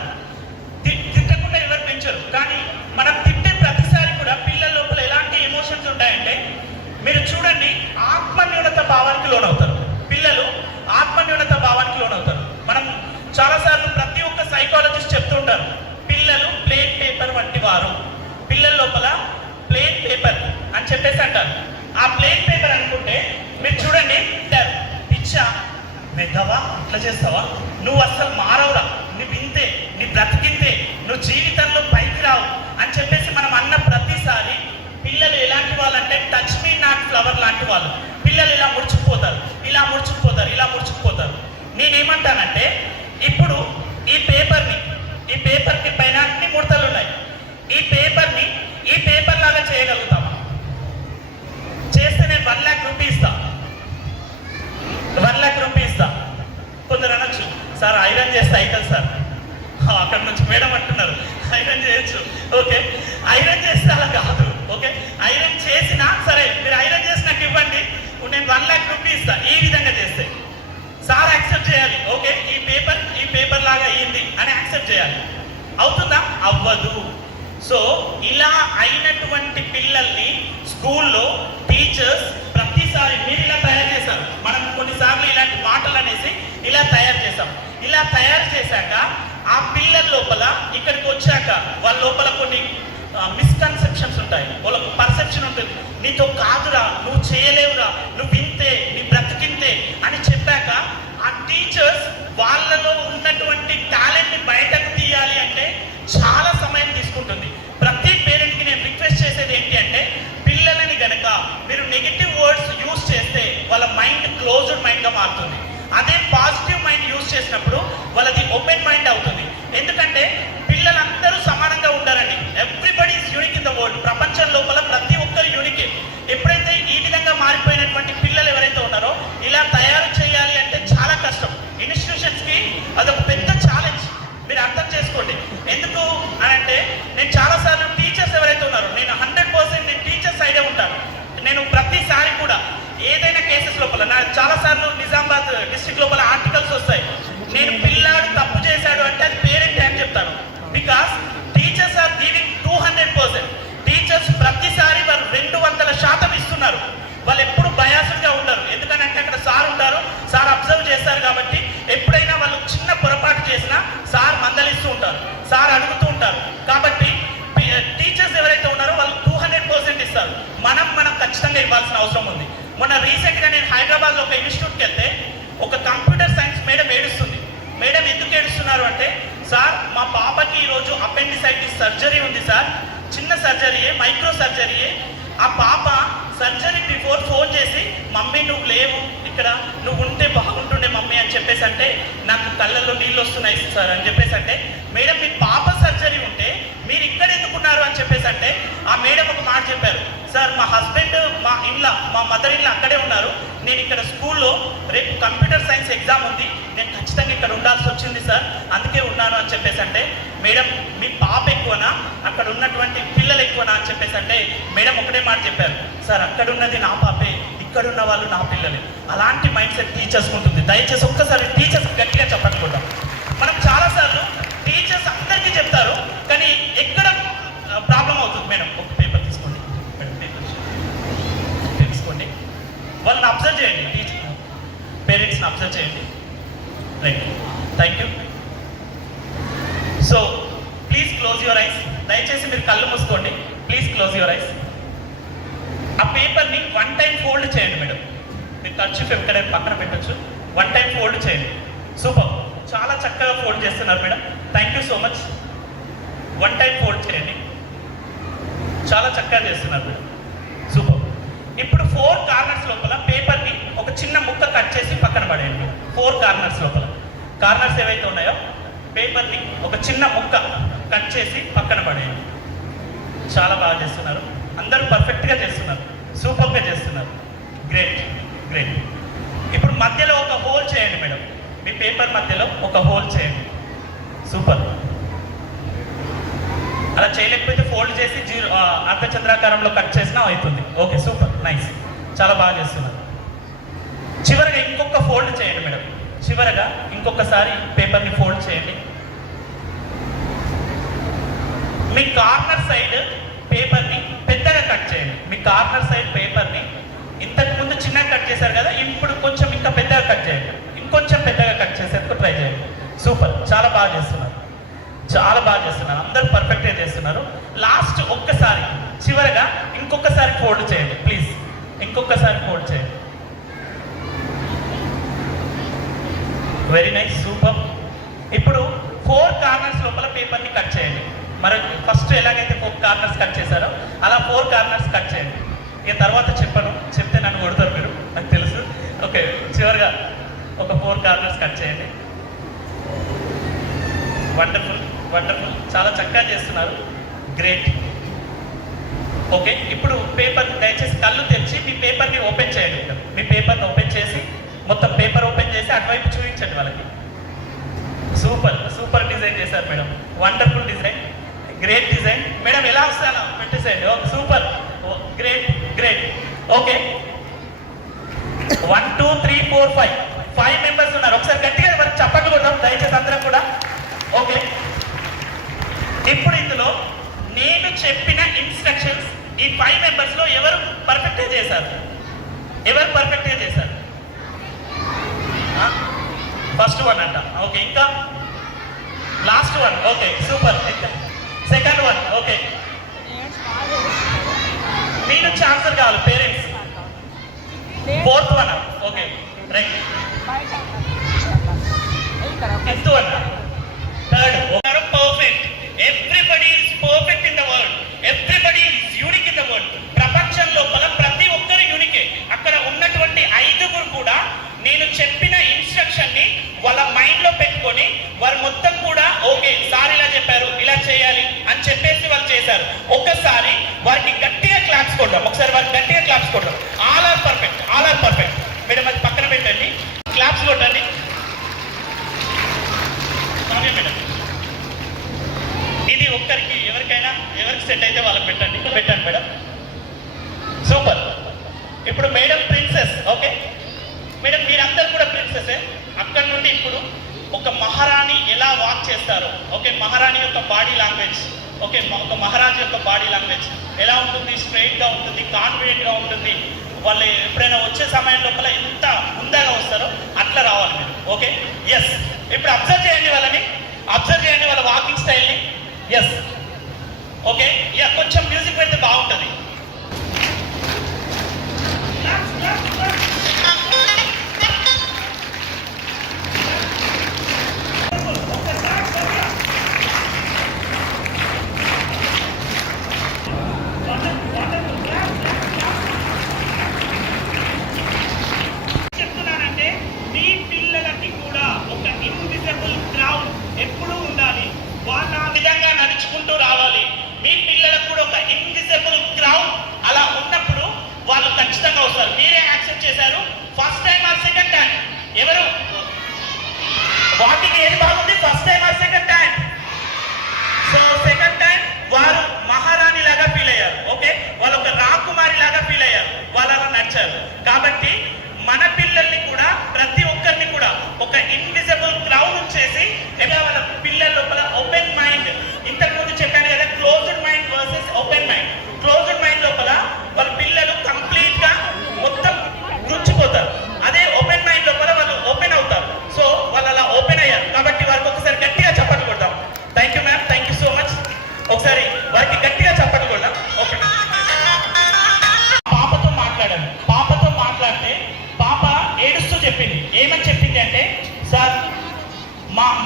తిట్టకుండా ఎవరు పెంచరు, కానీ మనం తిట్టే ప్రతిసారి కూడా పిల్లల లోపల ఎలాంటి ఎమోషన్స్ ఉంటాయంటే మీరు చూడండి, ఆత్మన్యూనత భావానికి లోనవుతారు. పిల్లలు ఆత్మన్యూనత భావానికి లోనవుతారు. మనం చాలాసార్లు ప్రతి ఒక్క సైకాలజిస్ట్ చెప్తూ ఉంటారు, పిల్లలు ప్లేన్ పేపర్ వంటి వారు, పిల్లల లోపల ప్లేన్ పేపర్ అని చెప్పేసి అంటారు. ఆ ప్లేన్ పేపర్ అనుకుంటే మీరు చూడండి, పిచ్చా మెద్దవా ఇట్లా చేస్తావా, నువ్వు అస్సలు మారవురా, నువ్వు ఇంతే, నీ బ్రతికింతే, నువ్వు జీవితంలో పైకి రావు అని చెప్పేసి మనం అన్న ప్రతిసారి పిల్లలు ఎలాంటి వాళ్ళు అంటే టచ్ మీ నాట్ ఫ్లవర్ లాంటి వాళ్ళు. పిల్లలు ఇలా ముడుచుకుపోతారు. నేనేమంటానంటే ఇప్పుడు ఈ పేపర్కి పైన అన్ని ముడతలు ఉన్నాయి. ఈ పేపర్ లాగా చేయగలుగుతామా? చేస్తే నేను 1 lakh రూపీస్ ఇస్తా. 1 lakh రూపీస్ ఇస్తా. కొందరు అనొచ్చు, సార్ ఐరన్ చేస్తే అవుతుంది సార్. అక్కడ నుంచి మేడం అంటున్నారు ఐరన్ చేయొచ్చు. ఓకే, ఐరన్ చేస్తే అలా కాదు. ఓకే, ఐరన్ చేసినా సరే, మీరు ఐరన్ చేసి నాకు ఇవ్వండి, నేను 1 lakh రూపీస్ ఇస్తా. ఈ విధంగా చేస్తే సార్ యాక్సెప్ట్ చేయాలి. ఓకే, ఈ పేపర్ లాగా అయ్యింది అని యాక్సెప్ట్ చేయాలి. అవుతుందా? అవ్వదు. సో ఇలా అయినటువంటి పిల్లల్ని స్కూల్లో టీచర్స్ ప్రతిసారి మీరు ఇలా తయారు చేశారు. మనం కొన్నిసార్లు ఇలాంటి మాటలు అనేసి ఇలా తయారు చేశాం. ఇలా తయారు చేశాక ఆ పిల్లల లోపల ఇక్కడికి వచ్చాక వాళ్ళ లోపల కొన్ని మిస్కన్సెప్షన్స్ ఉంటాయి. వాళ్ళకు పర్సెప్షన్ ఉంటుంది, నీతో కాదురా, నువ్వు చేయలేవురా, నువ్వు వింతే, నీ బ్రతికింతే అని చెప్పాక ఆ టీచర్స్ వాళ్ళలో ఉన్నటువంటి టాలెంట్ని బయటకు తీయాలి అంటే చాలా సమయం తీసుకుంటుంది. ప్రతి పేరెంట్కి నేను రిక్వెస్ట్ చేసేది ఏంటి అంటే, పిల్లలని గనక మీరు నెగిటివ్ వర్డ్స్ యూజ్ చేస్తే వాళ్ళ మైండ్ క్లోజ్డ్ మైండ్గా మారుతుంది. అదే పాజిటివ్ మైండ్ యూజ్ చేసినప్పుడు వాళ్ళది ఓపెన్ మైండ్ అవుతుంది. ఎందుకంటే పిల్లలందరూ సమానంగా ఉండాలండి. Everybody is unique in the world. ప్రపంచం లోపల ప్రతి ఒక్కరు యూనికే. ఎప్పుడైతే ఈ విధంగా మారిపోయినటువంటి పిల్లలు ఎవరైతే ఉన్నారో ఇలా తయారు చేయాలి అంటే చాలా కష్టం. ఇన్స్టిట్యూషన్స్కి అదొక పెద్ద ఛాలెంజ్. మీరు అర్థం చేసుకోండి. ఎందుకు అని అంటే, నేను చాలాసార్లు టీచర్స్ ఎవరైతే ఉన్నారో, నేను 100% నేను టీచర్ సైడే ఉంటాను. నేను ప్రతిసారి కూడా ఏదైనా కేసెస్ లోపల చాలాసార్లు నిజామాబాద్ డిస్ట్రిక్ట్ లోపల ఆర్టికల్స్ వస్తాయి. నేను పిల్లాడు తప్పు చేశాడు అంటే అది పేరెంట్ అని చెప్తాను. Because teachers are giving 200%. Teachers ప్రతిసారి వారు 200% ఇస్తున్నారు. వాళ్ళు ఎప్పుడు బయాస్డ్గా ఉండరు. ఎందుకంటే అక్కడ సార్ ఉంటారు, సార్ అబ్జర్వ్ చేస్తారు. కాబట్టి ఎప్పుడైనా వాళ్ళు చిన్న పొరపాటు చేసినా సార్ మందలిస్తూ ఉంటారు, సార్ అడుగుతూ ఉంటారు. కాబట్టి టీచర్స్ ఎవరైతే ఉన్నారో వాళ్ళు 200% ఇస్తారు. మనం ఖచ్చితంగా ఇవ్వాల్సిన అవసరం ఉంది. మొన్న రీసెంట్గా నేను హైదరాబాద్లో ఒక ఇన్స్టిట్యూట్కి వెళ్తే ఒక కంప్యూటర్ సైన్స్ మేడం ఏడుస్తుంది. మేడం ఎందుకు ఏడుస్తున్నారు అంటే, సార్ మా పాపకి ఈరోజు అపెండిసైటిస్ సర్జరీ ఉంది సార్, చిన్న సర్జరీయే, మైక్రో సర్జరీయే. ఆ పాప సర్జరీ బిఫోర్ ఫోన్ చేసి, మమ్మీ నువ్వు లేవు ఇక్కడ, నువ్వు ఉంటే బాగుంటుండే మమ్మీ అని చెప్పేసి అంటే, నాకు కళ్ళల్లో నీళ్ళు వస్తున్నాయి సార్ అని చెప్పేసి అంటే, మేడం మీ పాప సర్జరీ ఉంటే మీరు ఇక్కడ ఎందుకున్నారు అని చెప్పేసి అంటే, ఆ మేడం ఒక మాట చెప్పారు, సార్ మా హస్బెండ్ మా మదర్ ఇన్లా అక్కడే ఉన్నారు, నేను ఇక్కడ స్కూల్లో రేపు కంప్యూటర్ సైన్స్ ఎగ్జామ్ ఉంది, నేను ఖచ్చితంగా ఇక్కడ ఉండాల్సి వచ్చింది సార్, అందుకే ఉన్నాను అని చెప్పేసి అంటే, మేడం మీ పాప ఎక్కువనా అక్కడ ఉన్నటువంటి పిల్లలు ఎక్కువనా అని చెప్పేసి అంటే, మేడం ఒకటే మాట చెప్పారు, సార్ అక్కడ ఉన్నది నా పాపే, ఇక్కడున్న వాళ్ళు నా పిల్లలే. అలాంటి మైండ్ సెట్ టీచర్స్ ఉంటుంది. దయచేసి ఒక్కసారి టీచర్స్ గట్టిగా చెప్పట్టుకుందాం. మనం చాలాసార్లు టీచర్స్ అందరికీ చెప్తారు, కానీ ఎక్కడ ప్రాబ్లం అవుతుంది. మేడం ఒక పేపర్ తీసుకోండి, మేడం పేపర్ తీసుకోండి. వాళ్ళని అబ్జర్వ్ చేయండి, టీచర్ పేరెంట్స్ని అబ్జర్వ్ చేయండి. Right, thank you. So please close your ice. దయచేసి మీరు కళ్ళు మూసుకోండి. Please close your ice. ఆ పేపర్ని 1 టైం ఫోల్డ్ చేయండి మేడం. మీరు ఖర్చు ఎక్కడ పక్కన పెట్టచ్చు. 1 టైం ఫోల్డ్ చేయండి. సూపర్, చాలా చక్కగా ఫోల్డ్ చేస్తున్నారు madam. Thank you so much. 1 time fold చేయండి. చాలా చక్కగా చేస్తున్నారు మేడం. సూపర్. ఇప్పుడు 4 కార్నర్స్ లోపల పేపర్ని ఒక చిన్న ముక్క కట్ చేసి పక్కన పడేయండి. 4 కార్నర్స్ లోపల కార్నర్స్ ఏవైతే ఉన్నాయో పేపర్ని ఒక చిన్న ముక్క కట్ చేసి పక్కన పడేయండి. చాలా బాగా చేస్తున్నారు. అందరూ పర్ఫెక్ట్గా చేస్తున్నారు. సూపర్గా చేస్తున్నారు. Great great. ఇప్పుడు మధ్యలో ఒక హోల్ చేయండి మేడం. మీ పేపర్ మధ్యలో ఒక హోల్ చేయండి. సూపర్. అలా చేయలేకపోతే ఫోల్డ్ చేసి అర్ధచంద్రాకారంలో కట్ చేసినా అవుతుంది. ఓకే, సూపర్, నైస్, చాలా బాగా చేస్తున్నారు. చివరగా ఇంకొక ఫోల్డ్ చేయండి మేడం. చివరగా ఇంకొకసారి పేపర్ని ఫోల్డ్ చేయండి. మీ కార్నర్ సైడ్ పేపర్ని పెద్దగా కట్ చేయండి. మీ కార్నర్ సైడ్ పేపర్ని ఇంతకు ముందు చిన్నగా కట్ చేశారు కదా, ఇప్పుడు కొంచెం ఇంకా పెద్దగా కట్ చేయండి. ఇంకొంచెం పెద్దగా కట్ చేసేందుకు ట్రై చేయండి. సూపర్, చాలా బాగా చేస్తున్నారు. చాలా బాగా చేస్తున్నారు. అందరూ పర్ఫెక్ట్గా చేస్తున్నారు. లాస్ట్ ఒక్కసారి చివరగా ఇంకొకసారి ఫోల్డ్ చేయండి ప్లీజ్. ఇంకొకసారి ఫోల్డ్ చేయండి. Very nice, super. ఇప్పుడు 4 కార్నర్స్ లోపల పేపర్ని కట్ చేయండి. మరి ఫస్ట్ ఎలాగైతే 4 కార్నర్స్ కట్ చేశారో అలా 4 కార్నర్స్ కట్ చేయండి. ఇక తర్వాత చెప్పను, చెప్తే నన్ను కొడతారు మీరు, నాకు తెలుసు. ఓకే, చివరిగా ఒక 4 కార్నర్స్ కట్ చేయండి. వండర్ఫుల్ వండర్ఫుల్, చాలా చక్కగా చేస్తున్నారు. గ్రేట్. ఓకే, ఇప్పుడు పేపర్ దయచేసి కళ్ళు తెరిచి మీ పేపర్ని ఓపెన్ చేయండి. మీ పేపర్ని ఓపెన్ చేసి మొత్తం పేపర్ ఓపెన్ చేసి అటువైపు చూపించండి వాళ్ళకి. సూపర్ సూపర్ డిజైన్ చేశారు madam. Wonderful design, great design. Madam ఎలా వస్తానో పెట్టేసేయండి. Okay, super, great great. Okay, 1 2 3 4 5 members ఉన్నారు. ఒకసారి గట్టిగా మనకి చప్పట్లు కొట్టాం దయచేసి అందరం కూడా. ఓకే, ఇప్పుడు ఇందులో నేను చెప్పిన ఇన్స్ట్రక్షన్స్ ఈ 5 మెంబర్స్లో ఎవరు పర్ఫెక్ట్గా చేశారు? ఎవరు పర్ఫెక్ట్గా చేశారు? ఫస్ట్ వన్ అంట. ఓకే, ఇంకా last one. Okay, super. Second one. Okay, మీ నుంచి ఆన్సర్ కావాలి parents. Fourth one. Okay, right. Fifth one. Third. Perfect. Everybody is perfect in the world. Everybody is unique in the world. ప్రపంచం లోపల ప్రతి ఒక్కరు యూనికే. అక్కడ ఉన్నటువంటి 5గురు కూడా నేను చెప్పిన ఇన్స్ట్రక్షన్ ని వాళ్ళ మైండ్ లో పెట్టుకొని వారు మొత్తం కూడా ఓకే సార్ ఇలా చెప్పారు ఇలా చేయాలి అని చెప్పేసి వాళ్ళు చేశారు. ఒక్కసారి వారికి గట్టిగా క్లాప్స్ కొడదాం. ఒకసారి వారికి గట్టిగా క్లాప్స్ కొడదాం. All are perfect, all are perfect. Madam అది పక్కన పెట్టండి, క్లాప్స్ కొట్టండి. ఓకే మేడం, ఇది ఒక్కరికి ఎవరికైనా ఎవరికి సెట్ అయితే వాళ్ళకి పెట్టండి. పెట్టండి మేడం. సూపర్. ఇప్పుడు మేడం ప్రిన్సెస్. ఓకే మేడం, మీరందరూ కూడా ప్రిన్సెసే. అక్కడ నుండి ఇప్పుడు ఒక మహారాణి ఎలా వాక్ చేస్తారు. ఓకే, మహారాణి యొక్క బాడీ లాంగ్వేజ్. ఓకే, ఒక మహారాజు యొక్క బాడీ లాంగ్వేజ్ ఎలా ఉంటుంది? స్ట్రైట్గా ఉంటుంది, కాన్ఫిడెంట్గా ఉంటుంది. వాళ్ళు ఎప్పుడైనా వచ్చే సమయం లోపల ఎంత ముందుగా వస్తారో అట్లా రావాలి మీరు. Okay, yes. ఇప్పుడు అబ్జర్వ్ చేయండి వాళ్ళని, అబ్జర్వ్ చేయండి వాళ్ళ వాకింగ్ స్టైల్ని. ఎస్. ఓకే, యా, కొంచెం మ్యూజిక్ పెడితే బాగుంటుంది. చెప్తున్నానంటే మీ పిల్లలకి కూడా ఒక ఇన్విజిబుల్ గ్రౌండ్ ఎప్పుడూ ఉండాలి. వాళ్ళు ఆ విధంగా నడుచుకుంటూ రావాలి. మీ పిల్లలకు కూడా ఒక ఇన్విజిబుల్ గ్రౌండ్ అలా ఉన్నప్పుడు వాళ్ళు ఖచ్చితంగా వస్తారు. మీరే యాక్సెప్ట్ చేశారు. First time or second time? ఎవరు వాటికి ఏది బాగుంది? First time or second time? So second time వారు మహారాణి లాగా ఫీల్ అయ్యారు. ఓకే, వాళ్ళు ఒక రాకుమారి లాగా ఫీల్ అయ్యారు. వాళ్ళు అలా నడిచారు. కాబట్టి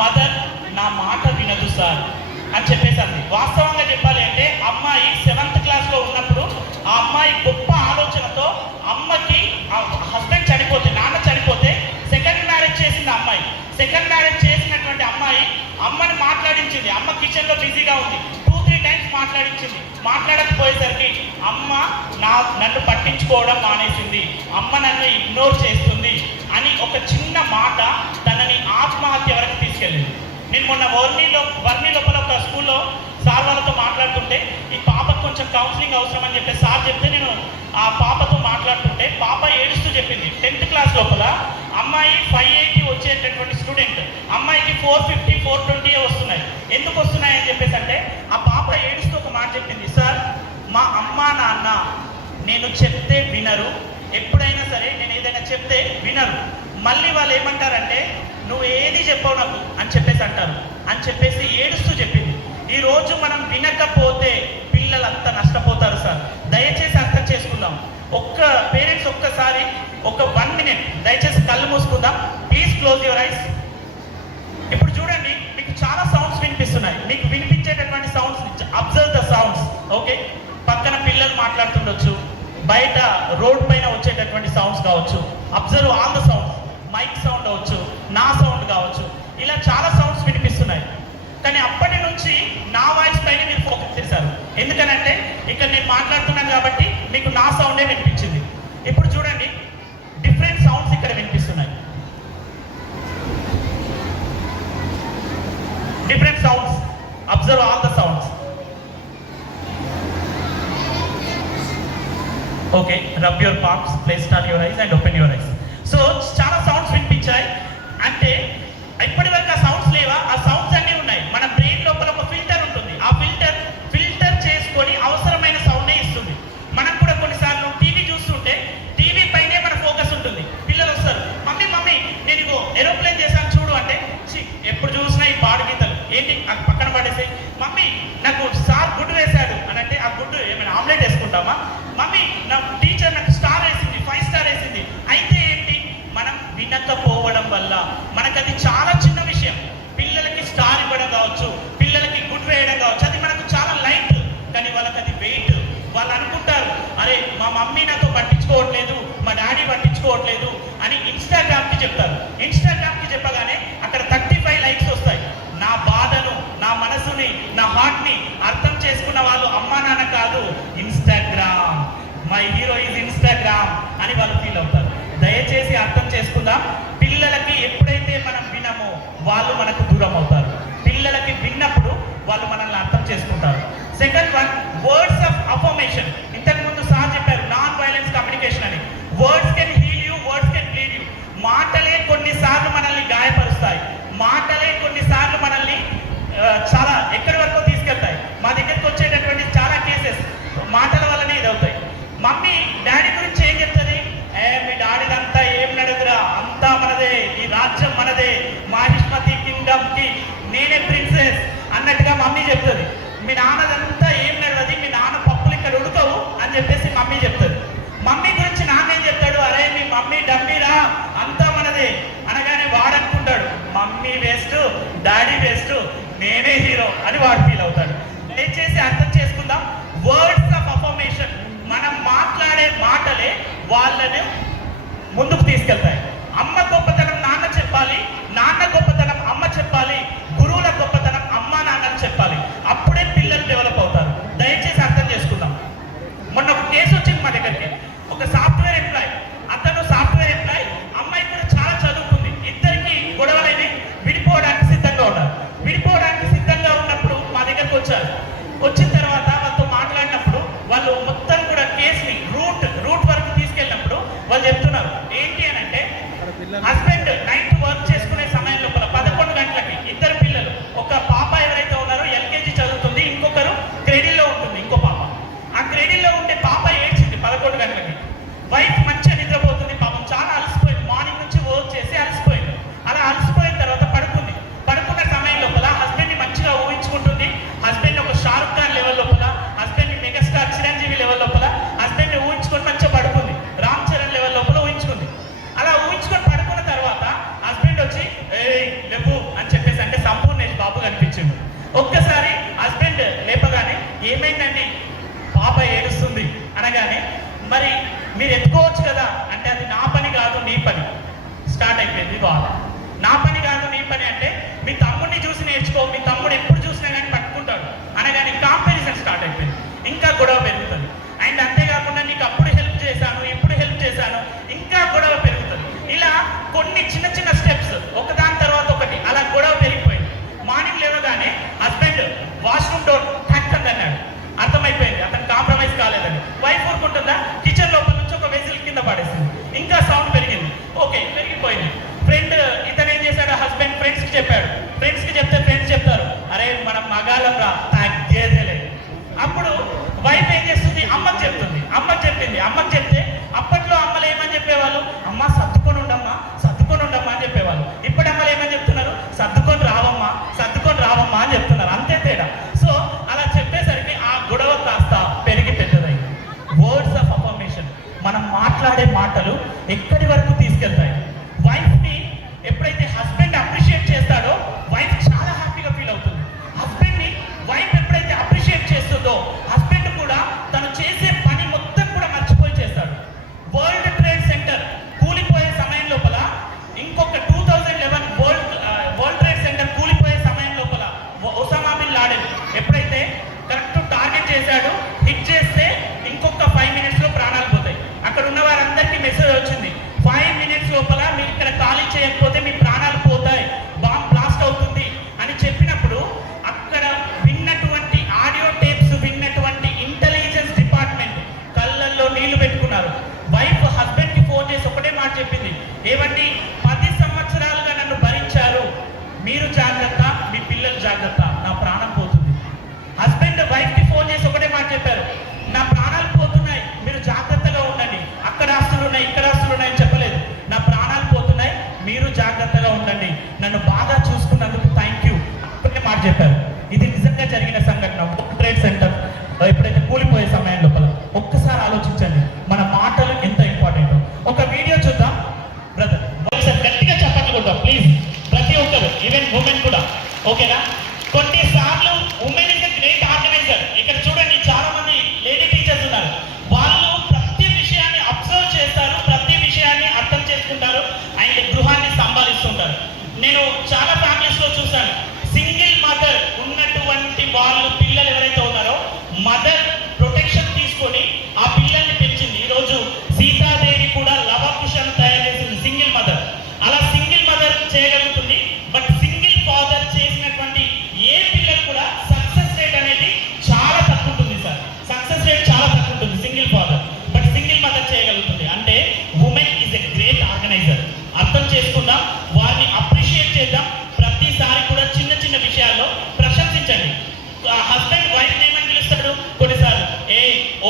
మదర్ నా మాట వినదు సార్ అని చెప్పేసింది. వాస్తవంగా చెప్పాలి అంటే అమ్మాయి 7th క్లాస్లో ఉన్నప్పుడు ఆ అమ్మాయి గొప్ప ఆలోచనతో అమ్మకి హస్బెండ్ చనిపోతే, నాన్న చనిపోతే సెకండ్ మ్యారేజ్ చేసింది అమ్మాయి. సెకండ్ మ్యారేజ్ చేసినటువంటి అమ్మాయి అమ్మని మాట్లాడించింది. అమ్మ కిచెన్లో బిజీగా ఉంది, 2-3 టైమ్స్ మాట్లాడించింది. మాట్లాడకపోయేసరికి అమ్మ నన్ను పట్టించుకోవడం మానేసింది, అమ్మ నన్ను ఇగ్నోర్ చేస్తుంది అని ఒక చిన్న మాట తనని ఆత్మహత్య వరకు తీసుకెళ్ళింది. నేను మొన్న వర్ణి లోపల ఒక స్కూల్లో సార్ వాళ్ళతో మాట్లాడుతుంటే ఈ పాపకు కొంచెం కౌన్సిలింగ్ అవసరం అని చెప్పి సార్ చెప్తే నేను ఆ పాపతో మాట్లాడుతుంటే పాప ఏడుస్తూ చెప్పింది, 10th క్లాస్ లోపల అమ్మాయి 580 వచ్చేటటువంటి స్టూడెంట్, అమ్మాయికి 450 420 వస్తున్నాయి. ఎందుకు వస్తున్నాయి అని చెప్పేసి అంటే ఆ పాప ఏడుస్తూ ఒక మాట చెప్పింది, సార్ మా అమ్మా నాన్న నేను చెప్తే వినరు, ఎప్పుడైనా సరే నేను ఏదైనా చెప్తే వినరు, మళ్ళీ వాళ్ళు ఏమంటారంటే నువ్వు ఏది చెప్పవు నాకు అని చెప్పేసి అంటారు అని చెప్పేసి ఏడుస్తూ చెప్పింది. ఈరోజు మనం వినకపోతే పిల్లలంతా నష్టపోతారు సార్, దయచేసి అర్థం చేసుకుందాం. పేరెంట్స్ ఒక్కసారి ఒక 1 minute దయచేసి కళ్ళు మూసుకుందాం. Please close your eyes. ఇప్పుడు చూడండి, మీకు చాలా సౌండ్స్ వినిపిస్తున్నాయి. మీకు వినిపించేటటువంటి sounds observe the sounds. Okay, పక్కన పిల్లలు మాట్లాడుతుండొచ్చు, బయట రోడ్ పైన వచ్చేటటువంటి సౌండ్స్ కావచ్చు. Observe all the sounds. Mike sound అవచ్చు, నా సౌండ్ కావచ్చు, ఇలా చాలా సౌండ్స్ వినిపిస్తున్నాయి. కానీ అప్పటి నుంచి నా వాయిస్ పైన మీరు ఫోకస్ చేశారు. ఎందుకనంటే ఇక్కడ నేను మాట్లాడుతున్నాను కాబట్టి మీకు నా సౌండే వినిపించింది. ఇప్పుడు చూడండి, డిఫరెంట్ సౌండ్స్ ఇక్కడ వినిపిస్తున్నాయి. Different sounds. Observe all the sounds. Okay, rub your palms, place start your eyes and open your eyes. So చాలా సౌండ్స్ వినిపించాయి. అంటే ఇప్పటి వరకు ఆ సౌండ్స్ లేవా? ఆ సౌండ్స్ అన్నీ ఉన్నాయి. మన బ్రెయిన్ లోపల ఒక ఫిల్టర్ ఉంటుంది. ఆ ఫిల్టర్ చేసుకొని అవసరమైన సౌండే ఇస్తుంది. మనం కూడా కొన్నిసార్లు టీవీ చూస్తుంటే టీవీ పైనే మన ఫోకస్ ఉంటుంది. పిల్లలు వస్తారు, మమ్మీ మమ్మీ నేను ఇగో ఏరోప్లేన్ చేశాను చూడు అంటే, ఎప్పుడు చూసినా ఈ పాడు గీతలు ఏంటి పక్కన పడేసి, మమ్మీ నాకు సార్ గుడ్డు వేశాడు అని అంటే ఆ గుడ్డు ఏమైనా ఆమ్లెట్ వేసుకుంటామా? మమ్మీ నా టీచర్ నాకు స్టార్ వేసింది, 5 స్టార్ వేసింది. అయితే ఏంటి, మనం వినకపోవడం వల్ల మనకు అది చాలా చిన్న విషయం. పిల్లలకి స్టార్ ఇవ్వడం కావచ్చు, పిల్లలకి గుడ్ వేయడం కావచ్చు, అది మనకు చాలా లైట్, కానీ వాళ్ళకి అది వెయిట్. వాళ్ళు అనుకుంటారు, అరే మా మమ్మీ నాతో పట్టించుకోవట్లేదు, మా డాడీ పట్టించుకోవట్లేదు అని ఇన్స్టాగ్రామ్కి చెప్తారు. ఇన్స్టాగ్రామ్కి చెప్పగానే అక్కడ 35 లైక్స్ వస్తాయి. నా బాధను, నా మనసుని, నా హార్ట్ని అర్థం చేసుకున్న వాళ్ళు అమ్మా నాన్న కాదు, Instagram, my hero is Instagram అని వాళ్ళు ఫీల్ అవుతారు. దయచేసి అర్థం చేసుకుందాం. పిల్లలకి ఎప్పుడైతే మనం వినమో వాళ్ళు మనకు దూరం అవుతారు. పిల్లలకి విన్నప్పుడు వాళ్ళు మనల్ని అర్థం చేసుకుంటారు. Second one, words of affirmation. ఇంతకు ముందు సార్ చెప్పారు నాన్ వైలెన్స్ కమ్యూనికేషన్ అని. Words can heal you, words can lead you. మాటలే కొన్నిసార్లు మనల్ని గాయపరుస్తాయి, మాటలే కొన్నిసార్లు మనల్ని చాలా ఎక్కడి వరకు తీసుకెళ్తాయి. మా దగ్గరికి వచ్చేటటువంటి చాలా కేసెస్ మాటల వల్లనే ఇదవుతాయి. మమ్మీ డాడీ గురించి ఏం చెప్తుంది, మీ డాడీదంతా ఏం నడదురా, అంతా మనదే, ఈ రాజ్యం మనదే, మాహిష్మతి కింగ్డమ్ కి నేనే ప్రిన్సెస్ అన్నట్టుగా మమ్మీ చెప్తుంది. మీ నాన్నదంతా ఏం నడవది, మీ నాన్న పప్పులు ఇక్కడ ఉడకవు అని చెప్పేసి మమ్మీ చెప్తుంది. మమ్మీ గురించి నాన్న ఏం చెప్తాడు, అరే మీ మమ్మీ డమ్మీరా, అంతా మనదే అనగానే వాడు అనుకుంటాడు మమ్మీ వేస్ట్, డాడీ వేస్ట్, నేనే హీరో అని వాడు ఫీల్ అవుతాడు. దయచేసి అర్థం చేసుకుందాం. వర్డ్స్ ఆఫ్ అఫర్మేషన్, మనం మాట్లాడే మాటలే వాళ్ళని ముందుకు తీసుకెళ్తాయి. అమ్మ గొప్పతనం నాన్న చెప్పాలి, నాన్న గొప్పతనం అమ్మ చెప్పాలి, గురువుల గొప్పతనం అమ్మ నాన్నలు చెప్పాలి. అప్పుడే పిల్లలు డెవలప్ అవుతారు. దయచేసి అర్థం చేసుకుందాం. మొన్న ఒక కేసు వచ్చింది మా దగ్గరికి. ఒక సాఫ్ట్వేర్ ఎంప్లాయ్, అతను సాఫ్ట్వేర్ ఎంప్లాయ్, అమ్మాయి కూడా చాలా చదువుకుంది. ఇద్దరికి గొడవలైన విడిపోవడానికి సిద్ధంగా ఉన్నారు. విడిపోవడానికి సిద్ధంగా ఉన్నప్పుడు మా దగ్గరకు వచ్చారు. వచ్చిన తర్వాత వాళ్ళతో మాట్లాడినప్పుడు వాళ్ళు మొత్తం కూడా కేసుని రూట్ వరకు తీసుకెళ్ళినప్పుడు వాళ్ళు చెప్తున్నారు ఏంటి అని అంటే, పాప ఏడుస్తుంది అనగానే మరి మీరు ఎత్తుకోవచ్చు కదా అంటే అది నా పని కాదు నీ పని. స్టార్ట్ అయిపోయింది బాగా. నా పని కాదు నీ పని అంటే మీ తమ్ముడిని చూసి నేర్చుకో, మీ తమ్ముడు ఎప్పుడు చూసినా కానీ పట్టుకుంటాడు అనగానే కాంపారిజన్ స్టార్ట్ అయిపోయింది. ఇంకా గొడవ పెరుగుతుంది. అండ్ అంతేకాకుండా నీకు అప్పుడు హెల్ప్ చేశాను, ఇప్పుడు హెల్ప్ చేశాను, ఇంకా గొడవ పెరుగుతుంది. ఇలా కొన్ని చిన్న చిన్న స్టెప్స్ ఒకదాని తర్వాత ఒకటి అలా గొడవ పెరిగిపోయింది. మార్నింగ్ లేవగానే హస్బెండ్ వాష్రూమ్ డోర్ ట్యాక్ అన్నాడు. అర్థమైపోయింది అతను కాంప్రమైజ్ కాలేదని. వైఫ్ ఊరుకుంటుందా, కిచెన్ లోపల నుంచి ఒక వెజిల్ కింద పడేసింది. ఇంకా సౌండ్ పెరిగింది. ఓకే పెరిగిపోయింది. ఫ్రెండ్ ఇతను ఏం చేశాడు, హస్బెండ్ ఫ్రెండ్స్ కి చెప్పాడు. ఫ్రెండ్స్ కి చెప్తే ఫ్రెండ్స్ చెప్తారు, అరే మనం మగాలం రా తగ్గేదేలే. అప్పుడు వైఫ్ ఏం చేస్తుంది, అమ్మకి చెప్తుంది. అమ్మకి చెప్పింది. అమ్మకి చెప్తే అప్పట్లో అమ్మలు ఏమని చెప్పేవాళ్ళు, అమ్మ సర్దుకొని ఉండమ్మా, సర్దుకొని ఉండమ్మా అని చెప్పేవాళ్ళు. ఇప్పుడు అమ్మలు ఏమని చెప్తున్నారు, సర్దుకొని రావమ్మా, సర్దుకొని రావమ్మా అని చెప్తున్నారు. అంతే తేడా. సో అలా చెప్పేసరికి ఆ గొడవ కాస్త పెరిగి పెద్దదైంది. వర్డ్స్ ఆఫ్ అఫర్మేషన్, మనం మాట్లాడే మాటలు ఎక్కడి వరకు తీసుకెళ్తాయి. వైఫ్ ని ఎప్పుడైతే హస్బెండ్ అప్రిషియేట్ చేస్తాడో వైఫ్ చాలా హ్యాపీగా ఫీల్ అవుతుంది. హస్బెండ్ ని వైఫ్ ఎప్పుడైతే అప్రిషియేట్ చేస్తుందో హస్బెండ్ కూడా తను చేసే పని మొత్తం కూడా మర్చిపోయి చేస్తాడు. వరల్డ్ ట్రేడ్ సెంటర్ కూలిపోయే సమయం లోపల ఇంకొక 2011 వరల్డ్ ట్రేడ్ సెంటర్ కూలిపోయే సమయం లోపల ఒసామా బిన్ లాడెన్ ఎప్పుడైతే కరెక్ట్ టార్గెట్ చేశాడు, హిట్ చేస్తే ఇంకొక 5 minutes లో ప్రాణాలు పోతాయి. అక్కడ ఉన్న వారందరికీ మెసేజ్ వచ్చింది, 5 minutes లోపల మీరు ఇక్కడ ఖాళీ చేయకపోతే మీ ప్రాణాలు పోతాయి, బాంబ్ బ్లాస్ట్ అవుతుంది అని చెప్పినప్పుడు అక్కడ విన్నటువంటి ఆడియో టేప్స్ విన్నటువంటి ఇంటెలిజెన్స్ డిపార్ట్మెంట్ కళ్ళల్లో నీళ్లు పెట్టుకున్నారు. వైఫ్ హస్బెండ్ కి ఫోన్ చేసి ఒకటే మాట చెప్పింది, ఏమండి 10 సంవత్సరాలుగా నన్ను భరించారు, మీరు జాగ్రత్త, మీ పిల్లలు జాగ్రత్త, నా ప్రాణం పోతుంది. హస్బెండ్ వైఫ్ కి ఫోన్ చేసి ఒకటే మాట చెప్పారు, నా ప్రాణాలు పోతున్నాయి, మీరు జాగ్రత్తగా ఉండండి, అక్కడ ఆస్తులు ఉన్నాయి, ఇక్కడ ఆస్తులు ఉన్నాయని చెప్పలేదు, నా ప్రాణాలు పోతున్నాయి, మీరు జాగ్రత్తగా ఉండండి, నన్ను బాగా చూసుకున్నందుకు థ్యాంక్ యూ అప్పటికే మాట చెప్పారు. ఇది నిజంగా జరిగిన సంఘటన. ట్రేడ్ సెంటర్ ఎప్పుడైతే కూలిపోయే సమయం లోపల ఒక్కసారి ఆలోచించండి మన మాటలు ఎంత ఇంపార్టెంట్. ఒక వీడియో చూద్దాం బ్రదర్. ఒకసారి గట్టిగా చెప్పండి కొద్దాం ప్లీజ్, ప్రతి ఒక్కరు, ఈవెన్ ఉమెన్ కూడా. ఓకేనా? కొన్నిసార్లు women is a great organiser. ఇక్కడ చూడండి చాలా మంది లేడీ టీచర్స్ ఉన్నారు. వాళ్ళు ప్రతి విషయాన్ని అబ్జర్వ్ చేస్తారు, ప్రతి విషయాన్ని అర్థం చేసుకుంటారు అండ్ గృహాన్ని సంభాలిస్తుంటారు. నేను చాలా ఫ్యామిలీస్ లో చూశాను, సింగిల్ మదర్ ఉన్నటువంటి వాళ్ళు పిల్లలు ఎవరైతే ఉన్నారో మదర్ ప్రొటెక్షన్ తీసుకొని ఆ పిల్లల్ని పెంచింది. ఈరోజు సీతాదేవి కూడా లవకుశను తయారు చేసింది సింగిల్ మదర్. అలా సింగిల్ మదర్ చేయగలుగుతుంది. బట్ సింగిల్ ఫాదర్ చేసినటువంటి ఏ పిల్లలు కూడా సక్సెస్ రేట్ అనేది చాలా తక్కువ ఉంటుంది సార్. సక్సెస్ రేట్ చాలా తక్కువ ఉంటుంది single father. But single mother చేయగలుగుతుంది. అంటే women is a great organiser. అర్థం చేసుకుందాం, వారిని అప్రిషియేట్ చేద్దాం. ప్రతిసారి కూడా చిన్న చిన్న విషయాల్లో ప్రశంసించండి. హస్బెండ్ వైఫ్ ఏమని పిలుస్తాడు కొన్నిసార్లు, ఏ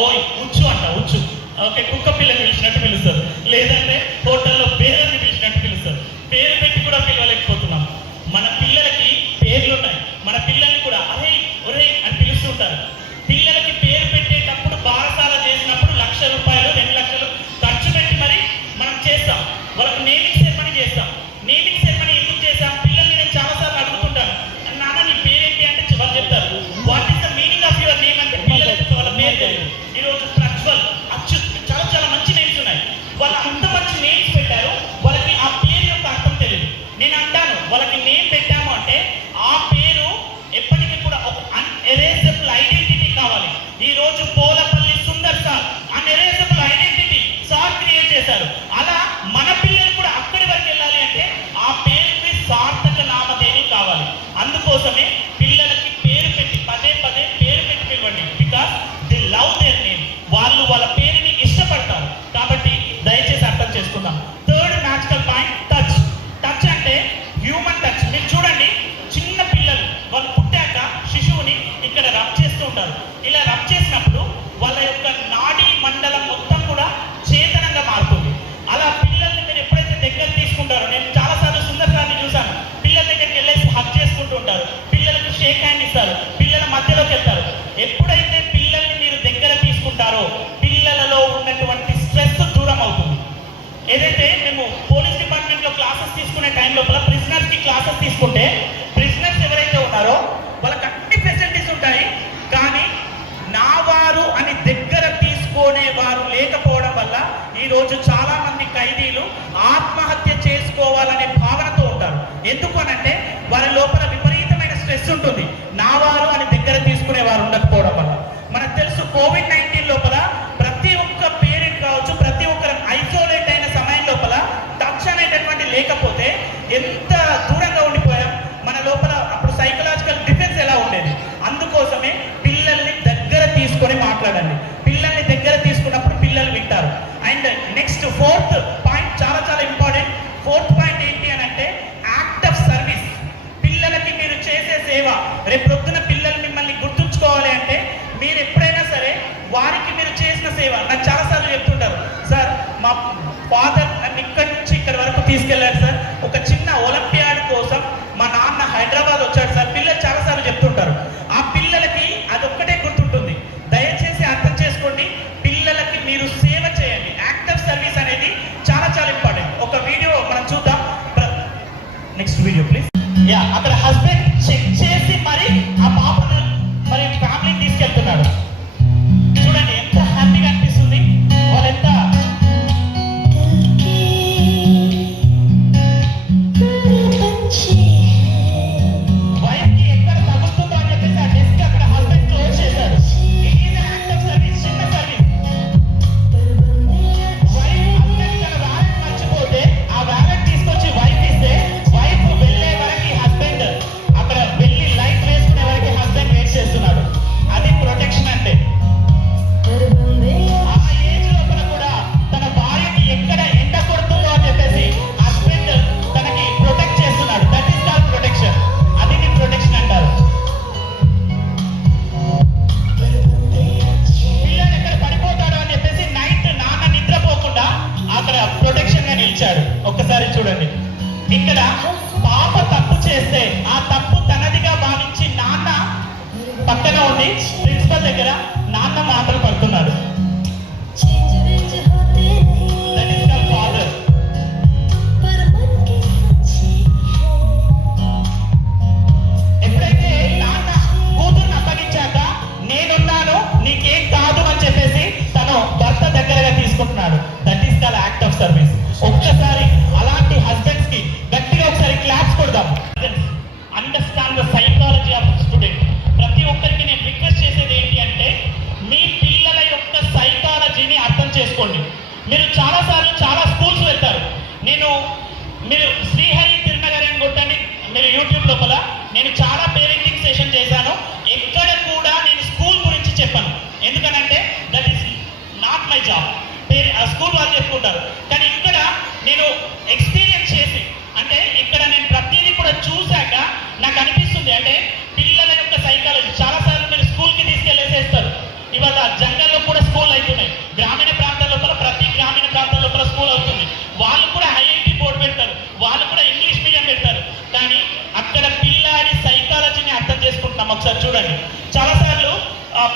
ఓయ్ ఉచ్చు అంట, ఉచ్చు. ఓకే, కుక్క పిల్లని పిలిచినట్టు పిలుస్తారు, లేదంటే హోటల్లో పేరుని పిలిచినట్టు పిలుస్తారు. పేరు పెట్టి కూడా పిలవలేకపోతున్నాం. మన పిల్లలకి పేర్లు ఉన్నాయి. మన పిల్లల్ని కూడా అరే ఒరే అని పిలుస్తుంటారు. పిల్లలకి పేరు పెట్టేటప్పుడు బారసాల చేసినప్పుడు 1,00,000 రూపాయలు 2 లక్షలు ఖర్చు పెట్టి మరి మనం చేస్తాం. వాళ్ళకి నేమింగ్ సెరమనీ చేస్తాం. నేమింగ్ సెరమనీ ఎందుకు చేస్తాం? పిల్లల్ని నేను చాలాసార్లు అడుగుతుంటాను, నాన్న నీ పేరేంటి అంటే వాళ్ళు చెప్తారు, what is the meaning of your name అంటే పిల్లలకి వాళ్ళ పేరు తెలియదు. ఈరోజు ప్రజ్వల్, అచ్యుత్, చాలా చాలా మంచి నేమ్స్ ఉన్నాయి. వాళ్ళు అంత మంచి నేమ్స్ పెట్టారు, వాళ్ళకి ఆ పేరు యొక్క అర్థం తెలియదు. నేను అంటాను, వాళ్ళకి నేమ్ పెట్టాము అంటే ఆ పేరు ఎప్పటికీ కూడా ఒక అన్ఎరేజబుల్ ఐడెంటిటీ కావాలి. ఈ రోజు Polapalli Sundar sir unerasable identity sir create చేశారు. అలా మన పిల్లలు కూడా అక్కడి వరకు వెళ్ళాలి అంటే ఆ పేరుకి సార్థక నామధేయం కావాలి. అందుకోసమే పిల్లలకి పేరు పెట్టి పదే పదే పేరు పెట్టి పిలవండి. Because they love their name. వాళ్ళు వాళ్ళ పేరుని ఇష్టపడతారు. కాబట్టి దయచేసి అర్థం చేసుకుందాం. Third magical point, touch. Touch అంటే హ్యూమన్ టచ్. మీరు చూడండి, చిన్న పిల్లలు వాళ్ళు పుట్టాక శిశువుని ఇక్కడ రబ్ చేస్తూ ఉంటారు. ఇలా రబ్ చేసినప్పుడు వాళ్ళ యొక్క నాడీ మండలం మొత్తం కూడా చేతనంగా మారుతుంది. అలా పిల్లల్ని మీరు ఎప్పుడైతే దగ్గర తీసుకుంటారో, నేను చాలాసార్లు సుందర్ సార్ని చూశాను, పిల్లల దగ్గరికి వెళ్ళేసి హక్ చేసుకుంటూ ఉంటారు, పిల్లలకు షేక్ హ్యాండ్ ఇస్తారు, పిల్లల మధ్యలోకి వెళ్తారు. ఎప్పుడైతే పిల్లల్ని మీరు దగ్గర తీసుకుంటారో పిల్లలలో ఉన్నటువంటి స్ట్రెస్ దూరం అవుతుంది. ఏదైతే మేము పోలీస్ డిపార్ట్మెంట్ లో క్లాసెస్ తీసుకునే టైం లోపల ప్రిజనర్స్ కి క్లాసెస్ తీసుకుంటే ప్రిజనర్స్ ఎవరైతే ఉన్నారో వాళ్ళకి అన్ని ఫెసిలిటీస్ ఉంటాయి, కానీ నా వారు అని వారికి మీరు చేసిన సేవ నాకు చాలాసార్లు చెప్తుంటారు, సార్ మా ఫాదర్ నన్ను ఇక్కడి నుంచి ఇక్కడి వరకు తీసుకెళ్ళారు సార్, ఒక చిన్న ఒలింపియాడ్ కోసం మా నాన్న హైదరాబాద్ వచ్చాడు సార్. పిల్లలు చాలాసార్లు చెప్తుంటారు. ఆ పిల్లలకి అదొక్కటే గుర్తుంటుంది. దయచేసి అర్థం చేసుకోండి, పిల్లలకి మీరు సేవ చేయండి. యాక్ట్ ఆఫ్ సర్వీస్ అనేది చాలా చాలా ఇంపార్టెంట్. ఒక వీడియో మనం చూద్దాం. Next video please. యా, అక్కడ హస్బెండ్ చెక్ చేసి మరి ఆ పాపను మరి ఫ్యామిలీని తీసుకెళ్తున్నాడు. చూడండి ఎంత హ్యాపీగా అనిపిస్తుంది. వాళ్ళు ఎంత వైఫ్ కి ఎక్కడ తగ్గుతుందో అని చెప్పేసి ఆ డెస్క్ అక్కడ హస్బెండ్ క్లోజ్ చేశాడు. It is act of service, చిన్న సర్వీస్. వైఫ్ హస్బెండ్ తన వ్యాలెట్ మర్చిపోతే ఆ వ్యాలెట్ తీసుకొచ్చి వైఫ్ ఇస్తే వైఫ్ వెళ్ళే వరకు హస్బెండ్ అక్కడ వెళ్ళి లైట్ వేసుకునే వరకు హస్బెండ్ వెయిట్ చేస్తున్నాడు. అది ప్రొటెక్షన్ అంటే. ఆ ఏజ్ లోపల కూడా తన భార్యకి ఎక్కడ ఎండ కొడుతుందో అని చెప్పేసి హస్బెండ్ తనకి ప్రొటెక్ట్ చేస్తున్నాడు. That is called protection. అది ప్రొటెక్షన్ అంటారు. పిల్లలు ఎక్కడ పడిపోతాడు అని చెప్పేసి నైట్ నాన్న నిద్రపోకుండా అక్కడ ప్రొటెక్షన్ గా నిలిచాడు. ఒక్కసారి చూడండి, ఇక్కడ పాప తప్పు చేస్తే ఆ తప్పు తనదిగా భావించి నాన్న పక్కన ఉండి ప్రిన్సిపల్ దగ్గర నాన్న మాటలు పడుతున్నాడు. That is called father. ఎప్పుడైతే నాన్న కూతురుని అప్పగించాక నేనున్నాను నీకేం కాదు అని చెప్పేసి తను భర్త దగ్గరగా తీసుకుంటున్నాడు. That is called act of service. ఒక్కసారి అలాంటి హస్బెండ్స్ కి గట్టిగా ఒకసారి క్లాప్స్ కొడదాం. Understand the psychology of student. ప్రతి ఒక్కరికి నేను రిక్వెస్ట్ చేసేది ఏంటి అంటే మీ పిల్లల యొక్క సైకాలజీని అర్థం చేసుకోండి. మీరు చాలాసార్లు చాలా స్కూల్స్ వెళ్తారు. మీరు శ్రీహరి తిరునగర్ అని కొట్టండి మీరు యూట్యూబ్ లోపల. నేను చాలా పేరెంటింగ్ సెషన్ చేశాను. ఎక్కడ కూడా నేను స్కూల్ గురించి చెప్పాను. ఎందుకనంటే that is not my job. School వాళ్ళు చెప్పుకుంటారు. కానీ ఇక్కడ నేను ఎక్స్పీరియన్స్ చేసి అంటే ఇక్కడ నేను ప్రతిదీ కూడా చూశాక నాకు అనిపిస్తుంది అంటే పిల్లల యొక్క సైకాలజీ. చాలాసార్లు మీరు స్కూల్కి తీసుకెళ్ళేసేస్తారు. ఇవాళ జంగల్లో కూడా స్కూల్ అవుతున్నాయి. గ్రామీణ ప్రాంతాల లోపల ప్రతి గ్రామీణ ప్రాంతాల లోపల స్కూల్ అవుతుంది. వాళ్ళు కూడా ఐఐటి బోర్డు పెడతారు, వాళ్ళు కూడా ఇంగ్లీష్ మీడియం పెడతారు. కానీ అక్కడ పిల్లాడి సైకాలజీని అర్థం చేసుకుంటున్నాం. ఒకసారి చూడండి, చాలాసార్లు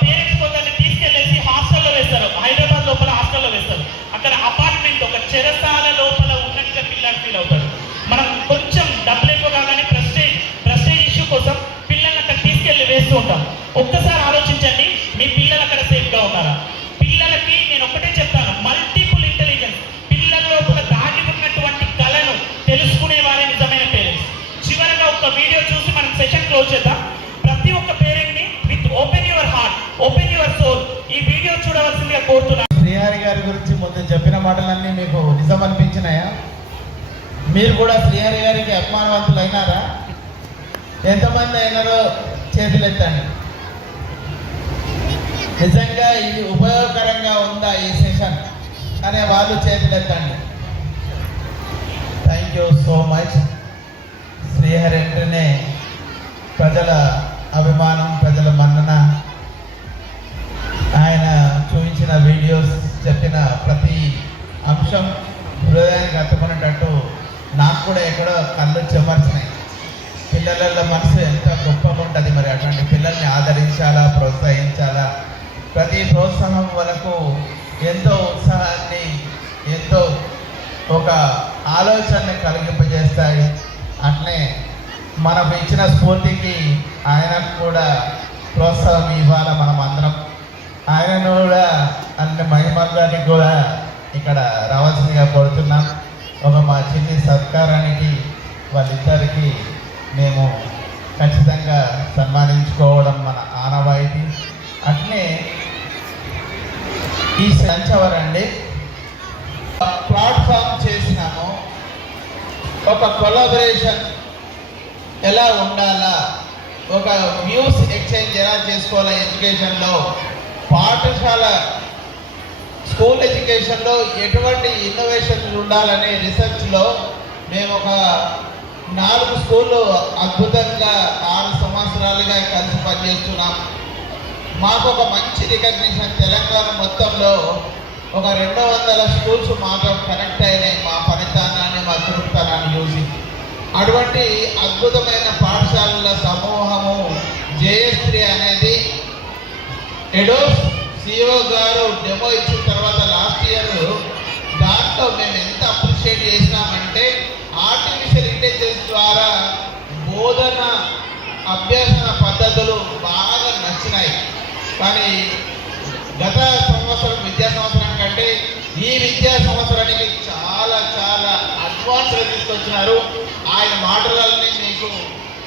పేరెంట్స్ కొందరిని తీసుకెళ్లేసి హాస్టల్లో వేస్తారు. హైదరాబాద్ లోపల హాస్టల్లో వేస్తారు. అక్కడ అపార్ట్మెంట్ ఒక చెరసాల లోపల ఉన్నట్టుగా పిల్లాడు ఫీల్ అవుతాడు. మనం కొంచెం డబ్బులు ఎక్కువ కాగానే ప్రెస్టేజ్ ఇష్యూ కోసం పిల్లల్ని అక్కడ తీసుకెళ్లి వేస్తూ ఉంటాం. ఒక్కసారి ఆలోచించండి, మీ పిల్లలు అక్కడ సేఫ్గా ఉన్నారా? పిల్లలకి నేను ఒకటే చెప్తాను, మల్టిపుల్ ఇంటెలిజెన్స్. పిల్లల లోపల దాగి ఉన్నటువంటి కళను తెలుసుకునే వారే నిజమైన పేరెంట్స్. చివరగా ఒక వీడియో చూసి మనం సెషన్ క్లోజ్ చేద్దాం. ప్రతి ఒక్క పేరెంట్ ని with open your heart, open your soul ఈ వీడియో చూడవలసిందిగా కోరుతున్నాను. శ్రీహరి గారి గురించి ముందు చెప్పిన మాటలన్నీ మీకు నిజం అనిపించినాయా? మీరు కూడా శ్రీహరి గారికి అభిమానవంతులు అయినారా? ఎంతమంది అయినారో చేతులెత్తండి. నిజంగా ఇది ఉపయోగకరంగా ఉందా ఈ సెషన్ అనే వాళ్ళు చేతులెత్తండి. Thank you so much. Srihari అంటేనే ప్రజల అభిమానం, ప్రజల మన్నన. ఆయన చూపించిన వీడియోస్, చెప్పిన ప్రతి అంశం హృదయానికి హత్తుకునేటట్టు నాకు కూడా ఎక్కడో కళ్ళు చెమర్చినాయి. పిల్లల మనసు ఎంత గొప్పగా ఉంటుంది. మరి అటువంటి పిల్లల్ని ఆదరించాలా, ప్రోత్సహించాలా. ప్రతి ప్రోత్సాహం వరకు ఎంతో ఉత్సాహాన్ని, ఎంతో ఒక ఆలోచనని కలిగింపజేస్తాయి. అట్లే మనకు ఇచ్చిన స్ఫూర్తికి ఆయనకు కూడా ప్రోత్సాహం ఇవ్వాలి మనం అందరం. ఆయనను కూడా అన్ని మహిమల్ గారికి కూడా ఇక్కడ రావాల్సిందిగా కోరుతున్నాం. ఒక మా చిన్ని సత్కారానికి వాళ్ళిద్దరికి మేము ఖచ్చితంగా సన్మానించుకోవడం మన ఆనవాయితీ. అట్లే ఈ సంచవరండి ప్లాట్ఫామ్ చేసినాము. ఒక కొలాబరేషన్ ఎలా ఉండాలా, ఒక వ్యూస్ ఎక్స్చేంజ్ ఎలా చేసుకోవాలా ఎడ్యుకేషన్లో, పాఠశాల స్కూల్ ఎడ్యుకేషన్లో ఎటువంటి ఇన్నోవేషన్స్ ఉండాలనే రీసెర్చ్లో మేము ఒక 4 స్కూళ్ళు అద్భుతంగా 6 సంవత్సరాలుగా కలిసి పనిచేస్తున్నాం. మాకు ఒక మంచి రికగ్నిషన్ తెలంగాణ మొత్తంలో ఒక 200 స్కూల్స్ మాత్రం కనెక్ట్ అయినాయి మా పనితనాన్ని, మా చురుకుతనాన్ని చూసి. అటువంటి అద్భుతమైన పాఠశాలల సమూహము జేఎస్3 అనేది ఎడోస్ సిఇఓ గారు డెమో ఇచ్చిన తర్వాత లాస్ట్ ఇయర్ దాంట్లో మేము ఎంత అప్రిషియేట్ చేసినామంటే ఆర్టిఫిషియల్ ఇంటెలిజెన్స్ ద్వారా బోధన అభ్యసన పద్ధతులు బాగా నచ్చినాయి. కానీ గత సంవత్సరం విద్యా సంవత్సరం కంటే ఈ విద్యా సంవత్సరానికి చాలా చాలా అడ్వాన్స్గా తీసుకొచ్చినారు. ఆయన మాటలన్నీ మీకు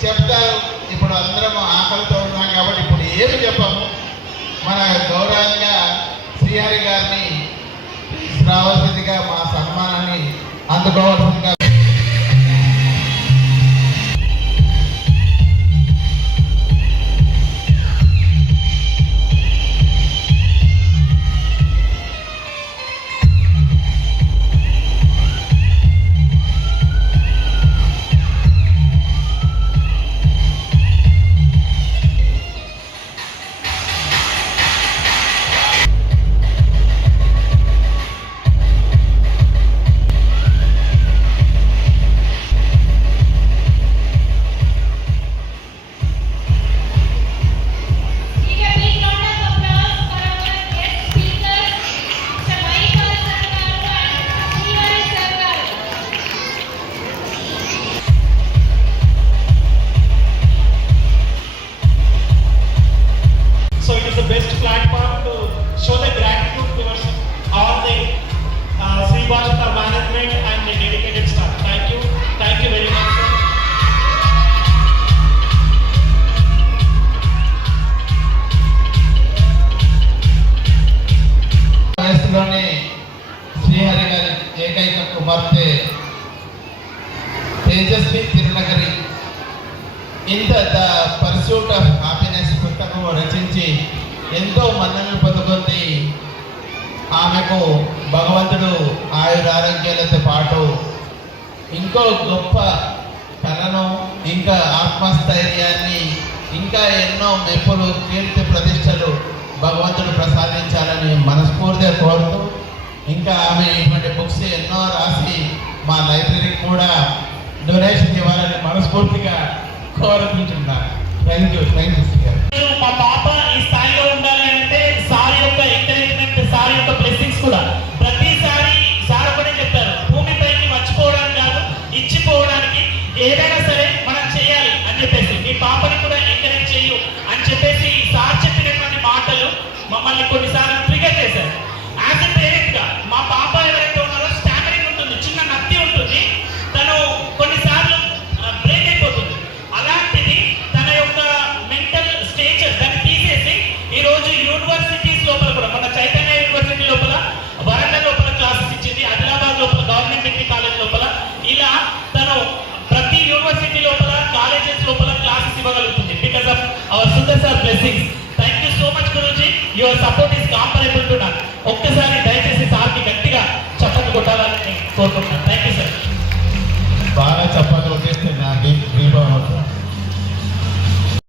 చెప్తారు. ఇప్పుడు అందరం ఆకలితో ఉన్నాం కాబట్టి ఇప్పుడు ఏమి చెప్పాము. మన గౌరవంగా శ్రీహరి గారిని రావాల్సిందిగా, మా సన్మానాన్ని అందుకోవాల్సిందిగా. So it is the best platform to show the gratitude towards all the Sri Bhashata management and the dedicated staff. Thank you very much, sir. వయసులోనే శ్రీహరి గారి ఏకైక కుమార్తె తేజస్వి తిరునగరి ఇంత ద పర్సూట్ ఆఫ్ హ్యాపీనెస్ పుస్తకం రచించి ఎంతో మన్ననలు పొందుకుంది. ఆమెకు భగవంతుడు ఆయురారోగ్యాలతో పాటు ఇంకో గొప్ప కళను, ఇంకా ఆత్మస్థైర్యాన్ని, ఇంకా ఎన్నో మెప్పులు, కీర్తి ప్రతిష్టలు భగవంతుడు ప్రసాదించాలని మనస్ఫూర్తిగా కోరుతూ, ఇంకా ఆమె ఇటువంటి బుక్స్ ఎన్నో రాసి మా లైబ్రరీకి కూడా డొనేషన్ ఇవ్వాలని మనస్ఫూర్తిగా కోరుకుంటున్నాను. Thank you sir. మా పాప ఈ స్థాయిలో ఉండాలి అంటే సార్ యొక్క ఎంకరేజ్మెంట్, సార్ యొక్క బ్లెస్సింగ్స్ కూడా ప్రతిసారి సార్ ఒకటే చెప్తారు, భూమిపైకి మర్చిపోవడానికి కాదు, ఇచ్చిపోవడానికి ఏదైనా సరే మనం చేయాలి అని చెప్పేసి, మీ పాపని కూడా ఎంకరేజ్ చేయు అని చెప్పేసి సార్ చెప్పినటువంటి మాటలు మమ్మల్ని కొన్నిసార్లు ట్రిగర్ చేశారు. యాజ్ ఎ పేరెంట్ గా మా పాప ఎవరైతే ఉన్నారో స్టామరింగ్ ఉంటుంది, చిన్న నత్తి ఉంటుంది, తను కొన్నిసార్లు బ్రేక్ అయిపోతుంది. అలాంటిది తన యొక్క మెంటల్ స్టేచర్ దాన్ని తీసేసి ఈరోజు యూనివర్సిటీస్ లోపల కూడా, మన చైతన్య యూనివర్సిటీ లోపల, వరంగల్ లోపల క్లాసెస్ ఇచ్చింది, ఆదిలాబాద్ లోపల గవర్నమెంట్ డిగ్రీ కాలేజ్ లోపల, ఇలా తను ప్రతి యూనివర్సిటీ లోపల, కాలేజెస్ లోపల క్లాసెస్ ఇవ్వగలుగుతుంది because of our Sundar sir blessings. Thank you so much Guruji, your support is comparable to none. ఒక్కసారి దయచేసి సార్కి గట్టిగా చప్పట్లు కొట్టాలని కోరుకుంటున్నాను. Thank you sir. బాగా చెప్పాలి, నాకేం